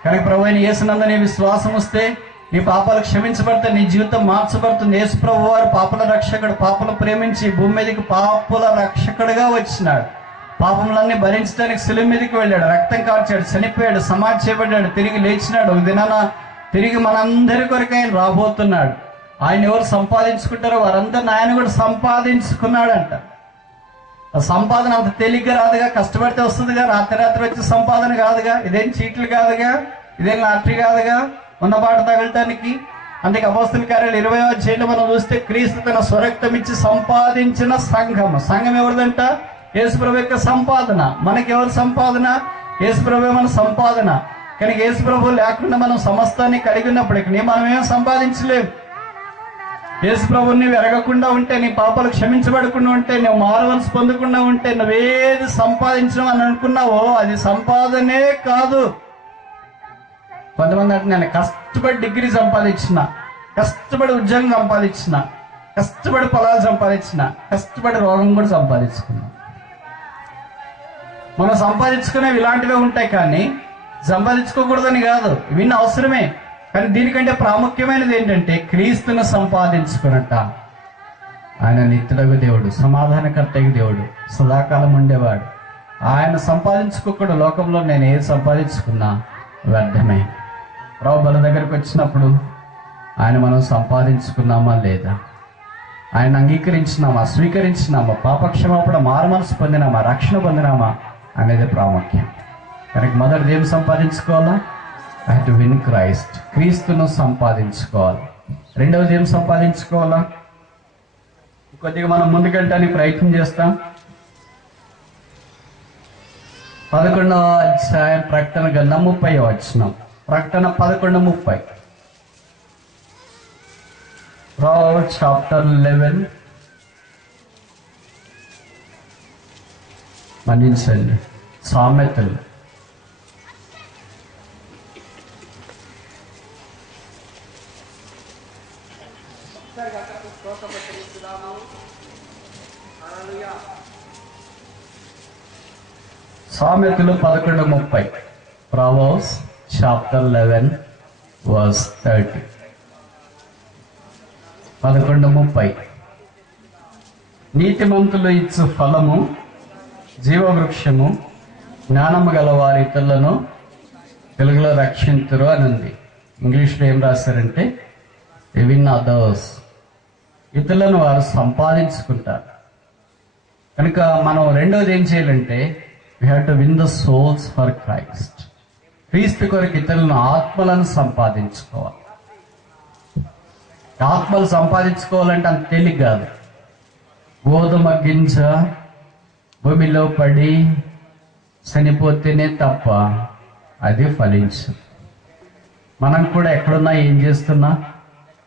కనుక ప్రభు అయిన యేసునందు నీ విశ్వాసం వస్తే నీ పాపాలు క్షమించబడితే నీ జీవితం మార్చబడుతుంది. యేసు ప్రభు వారు పాపుల రక్షకుడు. పాపులు ప్రేమించి భూమి మీదకి పాపుల రక్షకుడుగా వచ్చినాడు. పాపములన్నీ భరించడానికి శిలువ మీదకి వెళ్ళాడు, రక్తం కార్చాడు, చనిపోయాడు, సమాధి చేయబడ్డాడు, తిరిగి లేచినాడు. ఒక దినాన తిరిగి మనందరి కొరకు ఆయన రాబోతున్నాడు. ఆయన ఎవరు సంపాదించుకుంటారో వారందరిని ఆయన కూడా సంపాదించుకున్నాడంట. ఆ సంపాదన అంత తేలిగ్గా రాదుగా, కష్టపడితే వస్తుందిగా. రాత్రి వచ్చే సంపాదన కాదుగా, ఇదేం చీట్లు కాదుగా, ఇదేం లాటరీ కాదుగా ఉన్న పాట తగలటానికి. అందుకే అపోస్తల కార్యాలు 20వ అధ్యాయంలో మనం చూస్తే క్రీస్తు తన స్వరక్తం ఇచ్చి సంపాదించిన సంఘం. సంఘం ఎవరిదంట? యేసుప్రభు యొక్క సంపాదన. మనకి ఎవరి సంపాదన? యేసుప్రభు మన సంపాదన. కానీ యేసుప్రభు లేకుండా మనం సమస్తాన్ని కలిగి ఉన్నప్పటికీ మనం ఏం సంపాదించలేము. యేసుప్రభుని ఎరగకుండా ఉంటే, నీ పాపాలు క్షమించబడకుండా ఉంటే, నువ్వు మారుమనసు పొందకుండా ఉంటే, నువ్వేది సంపాదించడం అని అనుకున్నావో అది సంపాదనే కాదు. కొంతమంది అంటే నేను కష్టపడి డిగ్రీ సంపాదించిన, కష్టపడి ఉద్యోగం సంపాదించిన, కష్టపడి పొలాలు సంపాదించిన, కష్టపడి రోగం కూడా సంపాదించుకున్నా. మనం సంపాదించుకునేవి ఇలాంటివే ఉంటాయి, కానీ సంపాదించుకోకూడదని కాదు, ఇవన్నీ అవసరమే. కానీ దీనికంటే ప్రాముఖ్యమైనది ఏంటంటే క్రీస్తును సంపాదించుకున్నట్ట. ఆయన నిత్యుడగు దేవుడు, సమాధానకర్తయ్య దేవుడు, సదాకాలం ఉండేవాడు. ఆయన సంపాదించుకోకుండా లోకంలో నేను ఏది సంపాదించుకున్నా వ్యర్థమే. ప్రభు బల దగ్గరికి వచ్చినప్పుడు ఆయన మనం సంపాదించుకున్నామా లేదా, ఆయన అంగీకరించినామా, స్వీకరించినామా, పాపక్షమాపణ, మారుమనసు పొందినామా, రక్షణ పొందినామా అనేది ప్రాముఖ్యం. కనుక మొదటిది ఏం సంపాదించుకోవాలా? I have to win Christ. క్రీస్తును సంపాదించుకోవాలి. రెండవది ఏం సంపాదించుకోవాలా? కొద్దిగా మనం ముందుకెళ్ళటానికి ప్రయత్నం చేస్తాం. 11వ అధ్యాయం ప్రకటన గ్రంథం 30వ వచనం. ప్రకటన 11:30. Proverbs chapter 11. మన్నించండి. సామెతలు సామెతలు 11:30. Proverbs chapter 11 verse 30. 11:30. నీతిమంతులు ఇచ్చు ఫలము జీవవృక్షము, జ్ఞానము గల వారి ఇతరులను తెలుగులో రక్షింతురు అని ఉంది. ఇంగ్లీష్లో ఏం రాశారంటే విన్ అదర్స్. ఇతరులను వారు సంపాదించుకుంటారు. కనుక మనం రెండోది ఏం చేయాలంటే we have to win the souls for Christ. క్రీస్తు కొరకు ఇతరులను, ఆత్మలను సంపాదించుకోవాలి. ఆత్మలు సంపాదించుకోవాలంటే అంత తేలిక కాదు. గోధుమ గింజ భూమిలో పడి చనిపోతేనే తప్ప అది ఫలించు. మనం కూడా ఎక్కడున్నా ఏం చేస్తున్నా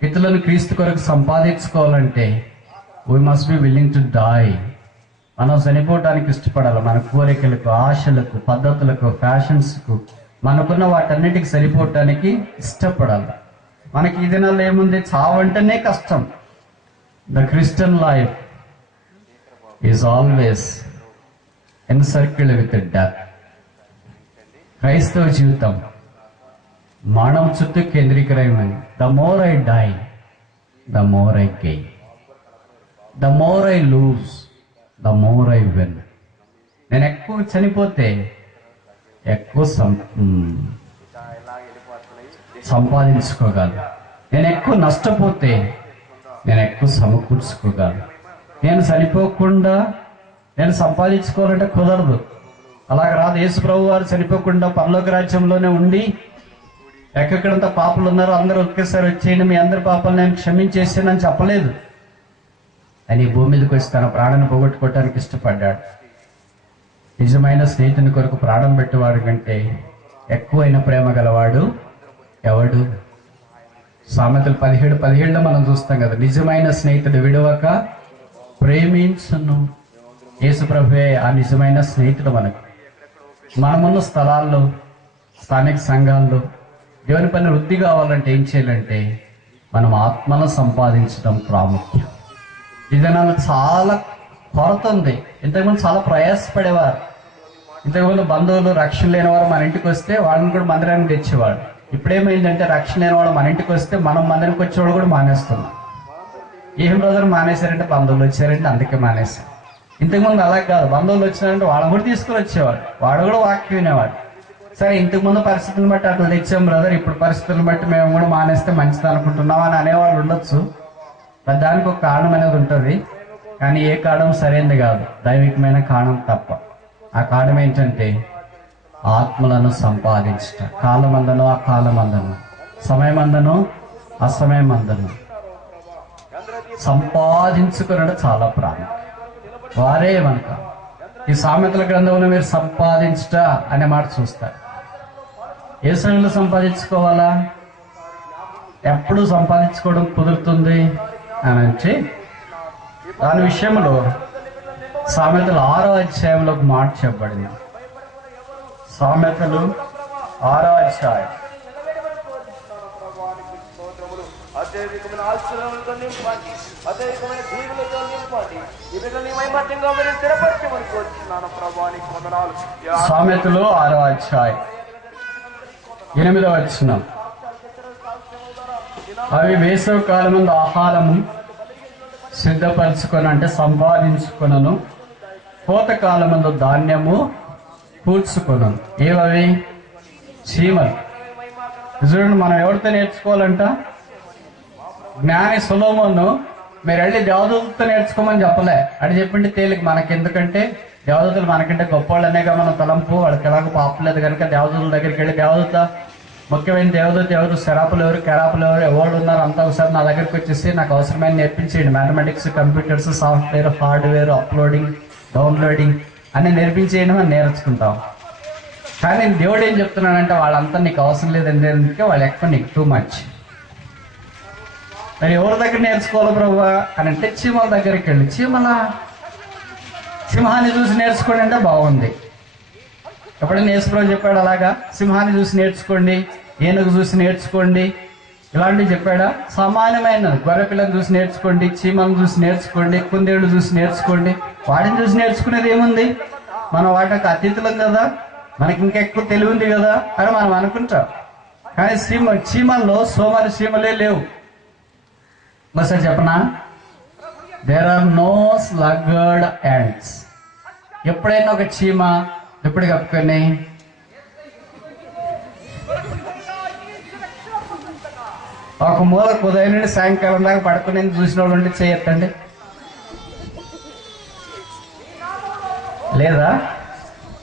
ఇతరులను క్రీస్తు కొరకు సంపాదించుకోవాలంటే we must be willing to die. మనం చనిపోవటానికి ఇష్టపడాలి. మన కోరికలకు, ఆశలకు, పద్ధతులకు, ఫ్యాషన్స్కు, మనకున్న వాటన్నిటికి సరిపోవటానికి ఇష్టపడాలి. మనకి ఈ దినాల్లో ఏముంది? చావంటేనే కష్టం. The Christian life is always encircled with death. క్రైస్తవ జీవితం మరణం చుట్టూ కేంద్రీకరమైంది. The more I die, the more I gain. The more I lose, the more I win. నేను ఎక్కువ చనిపోతే ఎక్కువ సంపాదించుకోగలను. నేను ఎక్కువ నష్టపోతే నేను ఎక్కువ సమకూర్చుకోగలను. నేను చనిపోకుండా నేను సంపాదించుకోవాలంటే కుదరదు. అలాగ రాదు. యేసు ప్రభు వారు చనిపోకుండా పరలోక రాజ్యంలోనే ఉండి ఎక్కడంతా పాపలు ఉన్నారో అందరూ ఒకేసారి వచ్చేయండి, మీ అందరి పాపాలు నేను క్షమించేసానని చెప్పలేదు. అని భూమి మీదకి వచ్చి తన ప్రాణాన్ని పోగొట్టుకోవటానికి ఇష్టపడ్డాడు. నిజమైన స్నేహితుని కొరకు ప్రాణం పెట్టేవాడు కంటే ఎక్కువైన ప్రేమ గలవాడు ఎవడు? సామెతలు 17:17 మనం చూస్తాం కదా, నిజమైన స్నేహితుడు విడవక ప్రేమించును. యేసు ప్రభువే ఆ నిజమైన స్నేహితుడు. మనమున్న స్థలాల్లో, స్థానిక సంఘాల్లో దేవుని పని వృద్ధి కావాలంటే ఏం చేయాలంటే మనం ఆత్మను సంపాదించడం ప్రాముఖ్యం. ఈ దినాల్లో చాలా కొరత ఉంది. ఇంతకుముందు చాలా ప్రయాసపడేవారు. ఇంతకుముందు బంధువులు రక్షణ లేనివారు మన ఇంటికి వస్తే వాళ్ళని కూడా మందిరానికి తెచ్చేవాడు. ఇప్పుడేమైందంటే రక్షణ లేనివాడు మన ఇంటికి వస్తే మనం మందిరానికి వచ్చేవాడు కూడా మానేస్తున్నాం. ఏం బ్రదర్ మానేశారంటే బంధువులు వచ్చారంటే అందుకే మానేశారు. ఇంతకుముందు అలా కాదు, బంధువులు వచ్చినారంటే వాళ్ళని కూడా తీసుకుని వచ్చేవాడు, వాడు కూడా వాక్యం వినేవాడు. సరే ఇంతకుముందు పరిస్థితులను బట్టి అట్లా తెచ్చాం బ్రదర్, ఇప్పుడు పరిస్థితులను బట్టి మేము కూడా మానేస్తే మంచిది అనుకుంటున్నాం అని అనేవాళ్ళు ఉండొచ్చు. దానికి ఒక కారణం అనేది ఉంటుంది, కానీ ఏ కారణం సరైనది కాదు, దైవికమైన కారణం తప్ప. ఆ కారణం ఏంటంటే ఆత్మలను సంపాదించట. కాలమందను అకాలమందను, సమయమందను అసమయమందను సంపాదించుకునడం చాలా ప్రాణం. వారే మనక ఈ సామెతల గ్రంథంలో మీరు సంపాదించట అనే మాట చూస్తారు. ఏ సమయంలో సంపాదించుకోవాలా? ఎప్పుడు సంపాదించుకోవడం కుదురుతుంది అని అంటే దాని విషయంలో సామెతలు 6వ అధ్యాయంలో ఒక మాట చెప్పబడింది. సామెతలు 6వ అధ్యాయం అత్యధికమైన ఆశీర్వాదాలతో నింపండి, అత్యధికమైన దీవులతో నింపండి, ఇవిగా నీ మహిమత్యంగా మీరు స్థిరపరచమని కోరుచున్నాను ప్రభువానికి వందనాలు. సామెతలు 6వ అధ్యాయం 8వ వచనం, అవి వేసవి కాలమందు ఆహారము సిద్ధపరచుకొని అంటే సంపాదించుకొనను, కోతకాలమందు ధాన్యము కూర్చుకొనను. ఏవవి? చీమలు. చూడండి, మనం ఎవరితో నేర్చుకోవాలంట? జ్ఞాని సొలొమోను మీరు వెళ్ళి దేవదూతలతో నేర్చుకోమని చెప్పలే. అని చెప్పింటే తేలిక మనకి, ఎందుకంటే దేవదూతలు మనకంటే గొప్పవాళ్ళనేగా మనం తలంపు. వాళ్ళకి ఎలాగో పాపలేదు కనుక దేవదూతల దగ్గరికి వెళ్ళి, దేవదూత ముఖ్యమైన దేవదూత ఎవరు, శరాపులు ఎవరు, కెరాపులు ఎవరు, ఎవరు ఉన్నారు అంతా ఒకసారి నా దగ్గరికి వచ్చేసి నాకు అవసరమైన నేర్పించేయండి. Mathematics, computers, software, hardware, uploading, downloading అన్నీ నేర్పించేయడం అని నేర్చుకుంటాం. కానీ దేవుడు ఏం చెప్తున్నాడంటే వాళ్ళంతా నీకు అవసరం లేదని, వాళ్ళు ఎక్కువ, నీకు టూ మచ్. మరి ఎవరి దగ్గర నేర్చుకోవాలి ప్రభు అని అంటే చీమల దగ్గరికి వెళ్ళి, సింహాన్ని చూసి నేర్చుకోండి అంటే బాగుంది. ఎప్పుడైనా యేసుప్రభు చెప్పాడు అలాగా? సింహాన్ని చూసి నేర్చుకోండి, ఏనుగు చూసి నేర్చుకోండి ఇలాంటివి చెప్పాడా? సమానమైన గొర్రె పిల్లని చూసి నేర్చుకోండి, చీమలను చూసి నేర్చుకోండి, కుందేళ్ళు చూసి నేర్చుకోండి. వాటిని చూసి నేర్చుకునేది ఏముంది? మనం వాటికి అతిథులం కదా, మనకి ఇంకెక్కువ తెలివి ఉంది కదా అని మనం అనుకుంటాం. కానీ చీమల్లో సోమరి చీమలే లేవు. ఒకసారి చెప్పనా? There are no sluggard ants. ఎప్పుడైనా ఒక చీమ ఎప్పుడు కప్పుకొని ఒక మూల ఉదయం నుండి సాయంకాలం దాకా పడుకుని చూసిన వాళ్ళు ఉంటే చేయొద్దండి. లేదా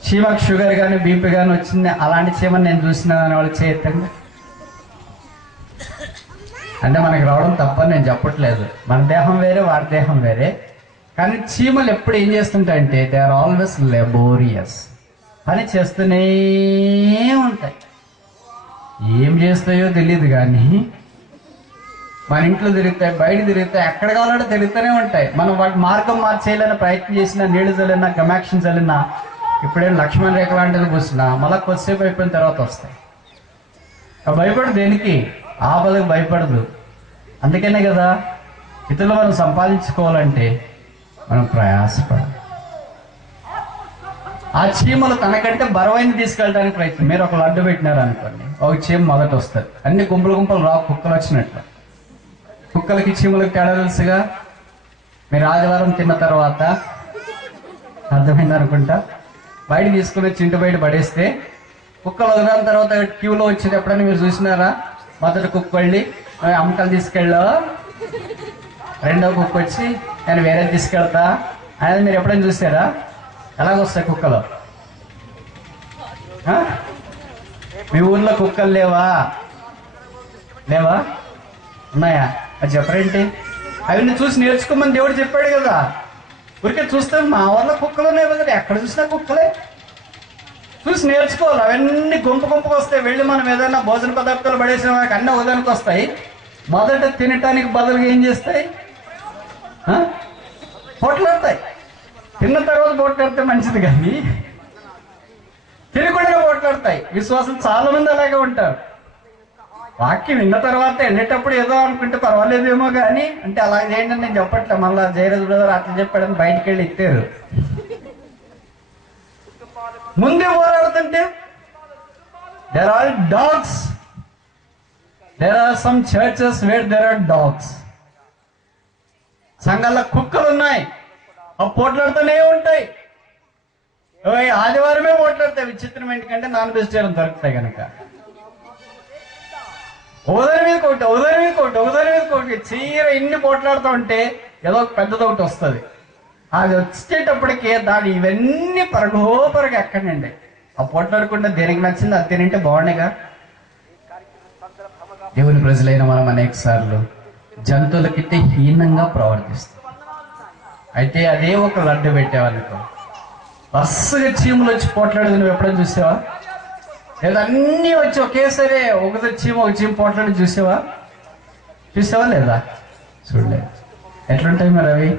చీమకు షుగర్ కానీ బీపీ కానీ వచ్చింది, అలాంటి చీమని నేను చూసినా అని వాళ్ళు చేయొద్దండి. అంటే మనకి రావడం తప్పని నేను చెప్పట్లేదు, మన దేహం వేరే వాడి దేహం వేరే. కానీ చీమలు ఎప్పుడు ఏం చేస్తుంటాయంటే దే ఆర్ ఆల్వేస్ లెబోరియస్. పని చేస్తూనే ఉంటాయి. ఏం చేస్తాయో తెలియదు కానీ మన ఇంట్లో తిరుగుతాయి, బయట తిరుగుతాయి, ఎక్కడ కావాలంటే తిరుగుతూనే ఉంటాయి. మనం వాటి మార్గం మార్చేయాలని ప్రయత్నం చేసినా, నీళ్లు చల్లినా, గమాక్షన్ చల్లినా, ఇప్పుడేం లక్ష్మణ్ రేఖ లాంటిది కూర్చున్నా మళ్ళీ కొద్దిసేపు అయిపోయిన తర్వాత వస్తాయి. భయపడు దేనికి? ఆపదకు భయపడదు. అందుకనే కదా ఇతరులు మనం సంపాదించుకోవాలంటే మనం ప్రయాసపడాలి. ఆ చీమలు తనకంటే బరువైన తీసుకెళ్ళడానికి ప్రయత్నం. మీరు ఒక లడ్డు పెట్టినారు అనుకోండి, ఒక చీమ మొదట వస్తుంది, అన్ని గుంపులు రా కుక్కలు వచ్చినట్లు. కుక్కలకి చీమలకు తేడా తెలుసుగా. మీరు ఆదివారం తిన్న తర్వాత అర్థమైంది అనుకుంటా, బయట తీసుకుని వచ్చి ఇంటి బయట పడేస్తే కుక్కలు వదిలిన తర్వాత క్యూలో వచ్చేది ఎప్పుడైనా మీరు చూసినారా? మొదటి కుక్క వెళ్ళి అమ్మకాలు తీసుకెళ్ళా, రెండో కుక్క వచ్చి నేను వేరే తీసుకెళ్తా అనేది మీరు ఎప్పుడైనా చూసారా? ఎలాగొస్తాయి కుక్కలు? ఆ? మీ ఊర్లో కుక్కలు లేవా? ఉన్నాయా? అది చెప్పరేంటి? అవన్నీ చూసి నేర్చుకోమని దేవుడు చెప్పాడు కదా. ఊరికే చూస్తే మా ఊర్లో కుక్కలు ఉన్నాయి కదా, ఎక్కడ చూసినా కుక్కలే. చూసి నేర్చుకోవాలి. అవన్నీ గుంపుకు వస్తాయి. వెళ్ళి మనం ఏదైనా భోజన పదార్థాలు పడేసిన వాటికి అన్నీ ఉదానికి వస్తాయి. మొదట తినటానికి బదులుగా ఏం చేస్తాయి? పోట్లాడతాయి. తిన్న తర్వాత పోట్లాడితే మంచిది, కానీ తినకుండా పోట్లాడతాయి. విశ్వాసం చాలా మంది అలాగే ఉంటారు. వాక్యం విన్న తర్వాత వెళ్ళేటప్పుడు ఏదో అనుకుంటే పర్వాలేదేమో కానీ, అంటే అలా చేయండి అని నేను చెప్పట్లే. మళ్ళీ జయరాజ్ బ్రదర్ అట్లా చెప్పాడని బయటికి వెళ్ళి ఇచ్చారు. ముందే పోరాడుతుంటే there are dogs. There are some churches where there are dogs. సంఘాల్లో కుక్కలు ఉన్నాయి, అవి పోట్లాడుతూనే ఉంటాయి. ఆదివారమే పోట్లాడతాయి. విచిత్రం ఏంటంటే నాన్ వెజిటేరియన్ దొరుకుతాయి కనుక. ఉదయం మీద ఒకటి చీర ఇన్ని పోట్లాడుతూ ఉంటే ఏదో పెద్దది ఒకటి వస్తుంది. అది వచ్చేటప్పటికి దాని ఇవన్నీ పరుగు ఎక్కడండి. ఆ పోట్లాడకుండా దేనికి నచ్చింది అది తినంటే బాగుండేగా. దేవుని ప్రజలైన మనం అనేక సార్లు జంతువులకితే హీనంగా ప్రవర్తిస్తాం. అయితే అదే ఒక లడ్డు పెట్టావనుకో, వరుసగా చీములు వచ్చి పోట్లాడేది నువ్వు ఎప్పుడైనా చూసావా? లేదా అన్నీ వచ్చి ఒకేసారి ఒక చీమ పోట్లాడి చూసావా లేదా? చూడలేదు. ఎట్లుంటాయి మరి అవి?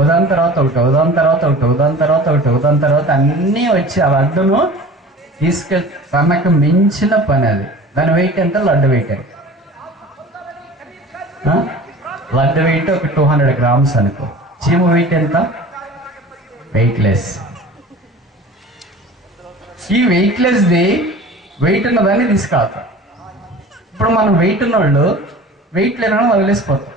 ఉదాహరణ తర్వాత ఒకటి అన్నీ వచ్చి ఆ లడ్డును తీసుకెళ్ళి తనకు మించిన పని అది. దాని వెయిట్ ఎంత? లడ్డు వెయిట్ ఎంత? లడ్డు వెయిట్ ఒక 200 grams అనుకో. చీమ వెయిట్ ఎంత? వెయిట్లెస్. ఈ వెయిట్లెస్ది వెయిట్ ఉన్నదాన్ని తీసుకెళ్తాం. ఇప్పుడు మనం వెయిట్ ఉన్నవాళ్ళు వెయిట్ లేని వదిలేసిపోతాం.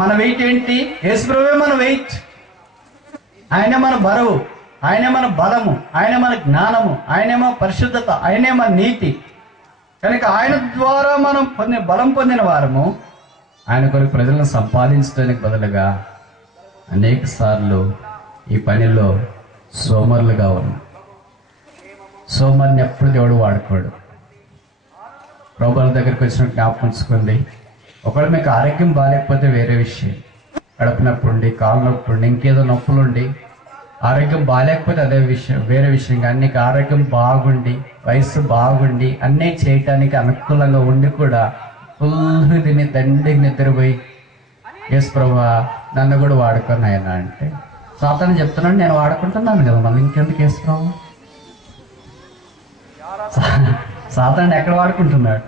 మన వెయిట్ ఏంటి? యేసుప్రభువే మన వెయిట్. ఆయనే మన బరువు, ఆయనే మన బలము, ఆయనే మన జ్ఞానము, ఆయనే మన పరిశుద్ధత, ఆయనే మన నీతి. కనుక ఆయన ద్వారా మనం బలం పొందిన వారము. ఆయన కొరకు ప్రజలను సంపాదించడానికి బదులుగా అనేక సార్లు ఈ పనిలో సోమరులుగా ఉన్నాం. సోమరిని ఎప్పుడు దేవుడు వాడుకోడు. ప్రభువుల దగ్గరికి వచ్చిన జ్ఞాపకం ఉంచుకోండి. ఒకవేళ మీకు ఆరోగ్యం బాగాలేకపోతే వేరే విషయం. కడుపు నొప్పి ఉండి, కాలు నొప్పి ఉండి, ఇంకేదో నొప్పులుండి, ఆరోగ్యం బాగాలేకపోతే అదే విషయం, వేరే విషయం. కానీ నీకు ఆరోగ్యం బాగుండి, వయస్సు బాగుండి, అన్నీ చేయటానికి అనుకూలంగా ఉండి కూడా ఫుల్ తిని దండికి నిద్రపోయి యేసు ప్రభువా నన్ను కూడా వాడుకొని ఆయన అంటే సాతాను చెప్తున్నాడు, నేను వాడుకుంటున్నాను కదా, మళ్ళీ ఇంకెందుకు యేసు ప్రభు? సాతాను ఎక్కడ వాడుకుంటున్నాడు?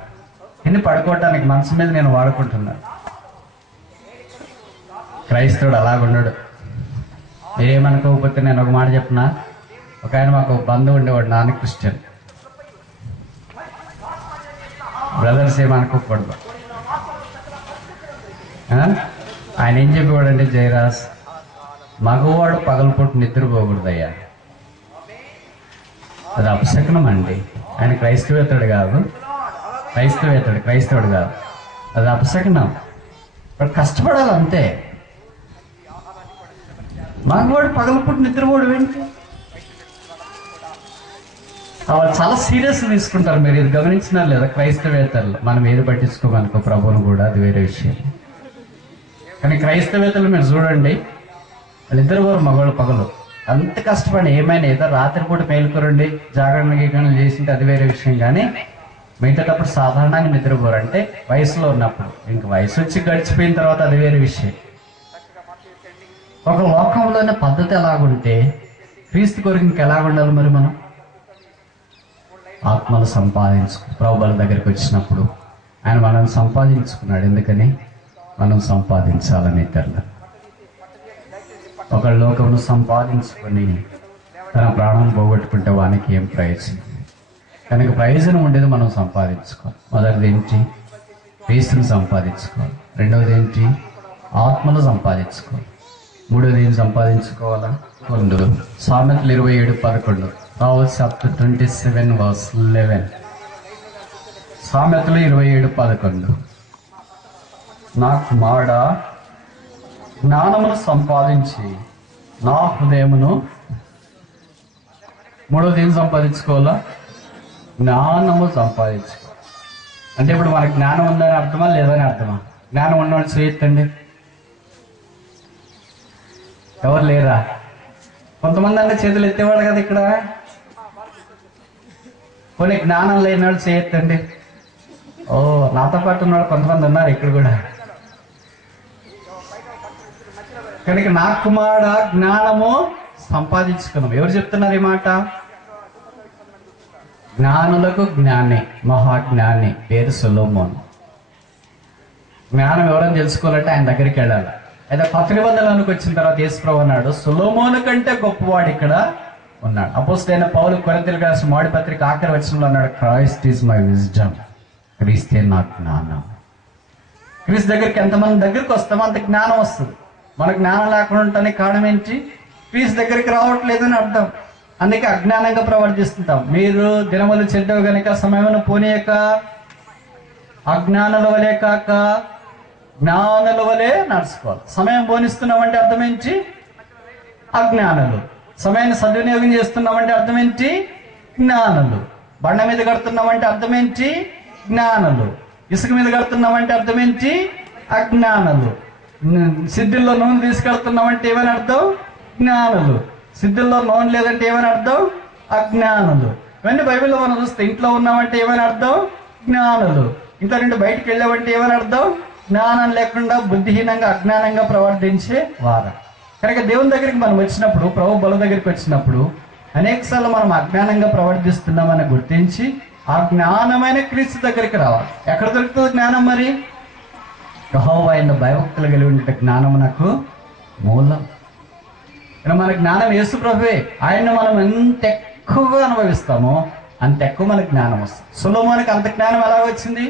ఇన్ని పడుకోవటానికి మనసు మీద నేను వాడుకుంటున్నాను. క్రైస్తవుడు అలాగున్నాడు. మీరేమనుకోకపోతే నేను ఒక మాట చెప్పిన. ఒక ఆయన మాకు బంధువు ఉండేవాడు, నాన్న క్రిస్టియన్. బ్రదర్స్ ఏమనుకోకూడదు. ఆయన ఏం చెప్పేవాడంటే, జయరాజ్, మగవాడు పగలపూట నిద్రపోకూడదయ్యా, అది అపశకనం అండి. ఆయన క్రైస్తవుడు కాదు, అది అపశకనం. వాడు కష్టపడాలి అంతే. మగవాడు పగలపూట నిద్రపోవడం ఏంటి? వాళ్ళు చాలా సీరియస్ తీసుకుంటారు. మీరు ఇది గమనించినా లేదా? క్రైస్తవేతలు మనం ఏది పట్టించుకోమనుకో ప్రభువును కూడా, అది వేరే విషయం. కానీ క్రైస్తవేతలు మీరు చూడండి, వాళ్ళిద్దరు వారు మగవాళ్ళు పగలు అంత కష్టపడి ఏమైనా ఏదో రాత్రిపూట మేలుకోరండి, జాగరణ గీకరణలు చేసింటే అది వేరే విషయం. కానీ మిగతాటప్పుడు సాధారణంగా నిద్రపోరు. అంటే వయసులో ఉన్నప్పుడు. ఇంకా వయసు వచ్చి గడిచిపోయిన తర్వాత అది వేరే విషయం. ఒక లోకంలోనే పద్ధతి ఎలాగుంటే క్రీస్తు కొరకు ఇంకెలాగుండాలి మరి? మనం ఆత్మలు ప్రభువుల దగ్గరికి వచ్చినప్పుడు ఆయన మనల్ని సంపాదించుకున్నాడు. ఎందుకని? మనం సంపాదించాలని. ఇతరులు ఒక లోకమును సంపాదించుకొని తన ప్రాణం పోగొట్టుకుంటే వానికి ఏం ప్రయోజనం? కనుక ప్రయోజనం ఉండేది మనం సంపాదించుకోవాలి. మొదటిది ఏంటి? క్రీస్తుని సంపాదించుకోవాలి. రెండవది ఏంటి? ఆత్మను సంపాదించుకోవాలి. మూడవది ఏం సంపాదించుకోవాలా? సామెతలు 27:11. Proverbs chapter 27 verse 11. సామెతలు 27:11. నా కుమారుడా, జ్ఞానమును సంపాదించి నా హృదయమును మూడవది ఏం సంపాదించుకోవాలా? జ్ఞానము సంపాదించుకోవాలి. అంటే ఇప్పుడు మనకు జ్ఞానం ఉందని అర్థమా లేదని అర్థమా? జ్ఞానం ఉన్నవాళ్ళు చేయొద్దండి. ఎవరు లేరా? కొంతమంది అంటే చేతులు ఎత్తేవాడు కదా ఇక్కడ. కొన్ని జ్ఞానం లేని వాళ్ళు చేయొద్దండి. ఓ, నాతో పాటు ఉన్నాడు కొంతమంది ఉన్నారు ఇక్కడ కూడా. కనుక నా కుమారుడా జ్ఞానము సంపాదించుకున్నాం. ఎవరు చెప్తున్నారు ఈ మాట? జ్ఞానులకు జ్ఞాని, మహాజ్ఞాని పేరు సొలొమోను. జ్ఞానం ఎవరని తెలుసుకోవాలంటే ఆయన దగ్గరికి వెళ్ళాలి. అయితే కొత్త నిబంధనలోకి వచ్చిన తర్వాత యేసుప్రభువు అన్నాడు, సొలొమోను కంటే గొప్పవాడు ఇక్కడ ఉన్నాడు. అపోస్తలుడైన పౌలు కొరింథీయులకు రాసిన మొదటి పత్రిక ఆఖరి వచనంలో అన్నాడు, క్రైస్ట్ ఈజ్ మై విజ్డమ్. క్రీస్తే నా జ్ఞానం. క్రీస్తు దగ్గరికి ఎంతమంది దగ్గరికి వస్తామో అంత జ్ఞానం వస్తుంది. మన జ్ఞానం లేకుండా ఉండటానికి కారణం ఏంటి? క్రీస్తు దగ్గరికి రావట్లేదని అర్థం. అందుకే అజ్ఞానంగా ప్రవర్తిస్తుంటాం. మీరు దినములు చెడ్డవు గనుక సమయమును పోనీయక అజ్ఞానుల వలె కాక జ్ఞానుల వలె నడుచుకోవాలి. సమయం పోనిస్తున్నామంటే అర్థం ఏంటి? అజ్ఞానులు. సమయాన్ని సద్వినియోగం చేస్తున్నామంటే అర్థం ఏంటి? జ్ఞానులు. బండ మీద కడుతున్నామంటే అర్థం ఏంటి? జ్ఞానులు. ఇసుక మీద కడుతున్నామంటే అర్థం ఏంటి? అజ్ఞానులు. సిద్ధుల్లో నూనె తీసుకెళ్తున్నామంటే ఏమని అర్థం? జ్ఞానులు. సిద్ధుల్లో నూనె లేదంటే ఏమని అర్థం? అజ్ఞానులు. ఇవన్నీ బైబిల్లో మనం చూస్తే ఇంట్లో ఉన్నామంటే ఏమని అర్థం? జ్ఞానులు. ఇంట్లో నుండి బయటికి వెళ్ళామంటే ఏమని అర్థం? జ్ఞానం లేకుండా బుద్ధిహీనంగా అజ్ఞానంగా ప్రవర్తించే వారు. కనుక దేవుని దగ్గరికి మనం వచ్చినప్పుడు, ప్రభు బల దగ్గరికి వచ్చినప్పుడు అనేకసార్లు మనం అజ్ఞానంగా ప్రవర్తిస్తున్నామని గుర్తించి ఆ జ్ఞానమైన క్రీస్తు దగ్గరికి రావాలి. ఎక్కడ దొరుకుతుంది జ్ఞానం? మరి యెహోవా యందు భయభక్తులు కలిగి ఉండే జ్ఞానమునకు మూలం. మన జ్ఞానం యేసు ప్రభువే. ఆయన్ని మనం ఎంత ఎక్కువగా అనుభవిస్తామో అంత ఎక్కువ మనకు జ్ఞానం వస్తుంది. సొలొమోనుకి అంత జ్ఞానం ఎలా వచ్చింది?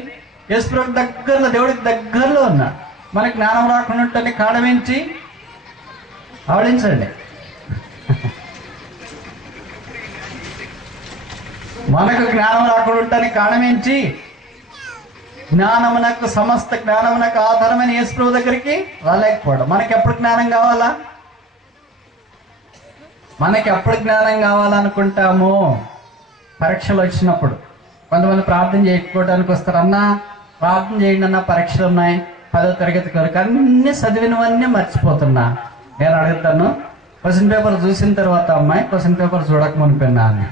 యేసు ప్రభు దగ్గరలో, దేవుడికి దగ్గరలో ఉన్నాడు. మనకి జ్ఞానం రాకుండా ఉంటుంది కారణం ఏంటి? ఆవిడించండి. మనకు జ్ఞానం రాకుండా ఉంటుంది కారణం ఏంటి? జ్ఞానమునకు, సమస్త జ్ఞానమునకు ఆధారమైన యేసు ప్రభు దగ్గరికి రాలేకపోవడం. మనకి ఎప్పుడు జ్ఞానం కావాలా? మనకి ఎప్పుడు జ్ఞానం కావాలనుకుంటాము? పరీక్షలు వచ్చినప్పుడు. కొంతమంది ప్రార్థన చేయకపోవడానికి వస్తారు. అన్నా ప్రార్థన చేయండి అన్న, పరీక్షలు ఉన్నాయి, 10వ తరగతి కొరకు అన్ని చదివినవన్నీ మర్చిపోతున్నా. నేను అడుగుతాను, క్వశ్చన్ పేపర్ చూసిన తర్వాత అమ్మాయి క్వశ్చన్ పేపర్ చూడక మునిపోయినా అని.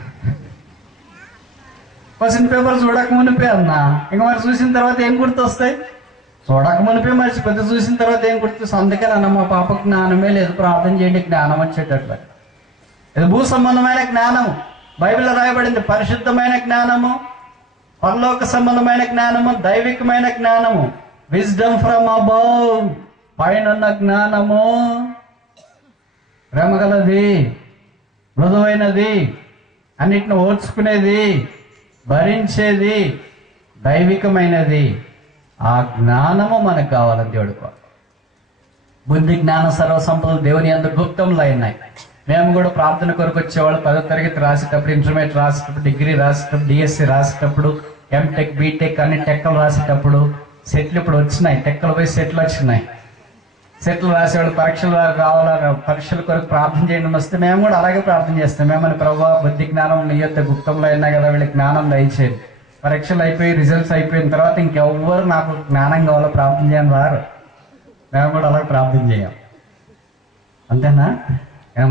క్వశ్చన్ పేపర్ చూడక మునిపే అన్నా, ఇంకా మరి చూసిన తర్వాత ఏం గుర్తొస్తాయి? చూడక మునిపే మర్చిపోతే చూసిన తర్వాత ఏం గుర్తొస్తుంది? అందుకే నన్ను మా పాపకు జ్ఞానమే లేదు, ప్రార్థన చేయండి జ్ఞానం వచ్చేటట్లు. ఇది భూ సంబంధమైన జ్ఞానము. బైబిల్లో రాయబడింది పరిశుద్ధమైన జ్ఞానము, పరలోక సంబంధమైన జ్ఞానము, దైవికమైన జ్ఞానము. విజ్డమ్ ఫ్రమ్ అబౌవ్, పైనున్న జ్ఞానము ప్రేమగలది, మృదువైనది, అన్నిటిని ఓర్చుకునేది, భరించేది, దైవికమైనది. ఆ జ్ఞానము మనకు కావాలని దేవుడుకో. బుద్ధి జ్ఞాన సర్వసంపదలు దేవుని యందు గుప్తంలో ఉన్నాయి. మేము కూడా ప్రార్థన కొరకు వచ్చేవాళ్ళు 10వ తరగతి రాసేటప్పుడు, ఇంటర్మీడియట్ రాసేటప్పుడు, డిగ్రీ రాసేటప్పుడు, డిఎస్సి రాసేటప్పుడు, ఎంటెక్, బీటెక్ అన్ని టెక్కలు రాసేటప్పుడు, సెట్లు ఇప్పుడు వచ్చినాయి, టెక్కలు పోయి సెట్లు వచ్చినాయి. సెట్లు రాసేవాళ్ళు పరీక్షలు కావాలని, పరీక్షల కొరకు ప్రార్థన చేయడం వస్తే మేము కూడా అలాగే ప్రార్థన చేస్తాం. మేమని ప్రభువా బుద్ధి జ్ఞానం నీ యొక్క గుప్తంలో అయినా కదా, వీళ్ళకి జ్ఞానం దయచేయండి. పరీక్షలు అయిపోయి రిజల్ట్స్ అయిపోయిన తర్వాత ఇంకెవ్వరు నాకు జ్ఞానం కావాలో ప్రార్థన చేయని రారు. మేము కూడా అలాగే ప్రార్థన చేయం. అంతేనా?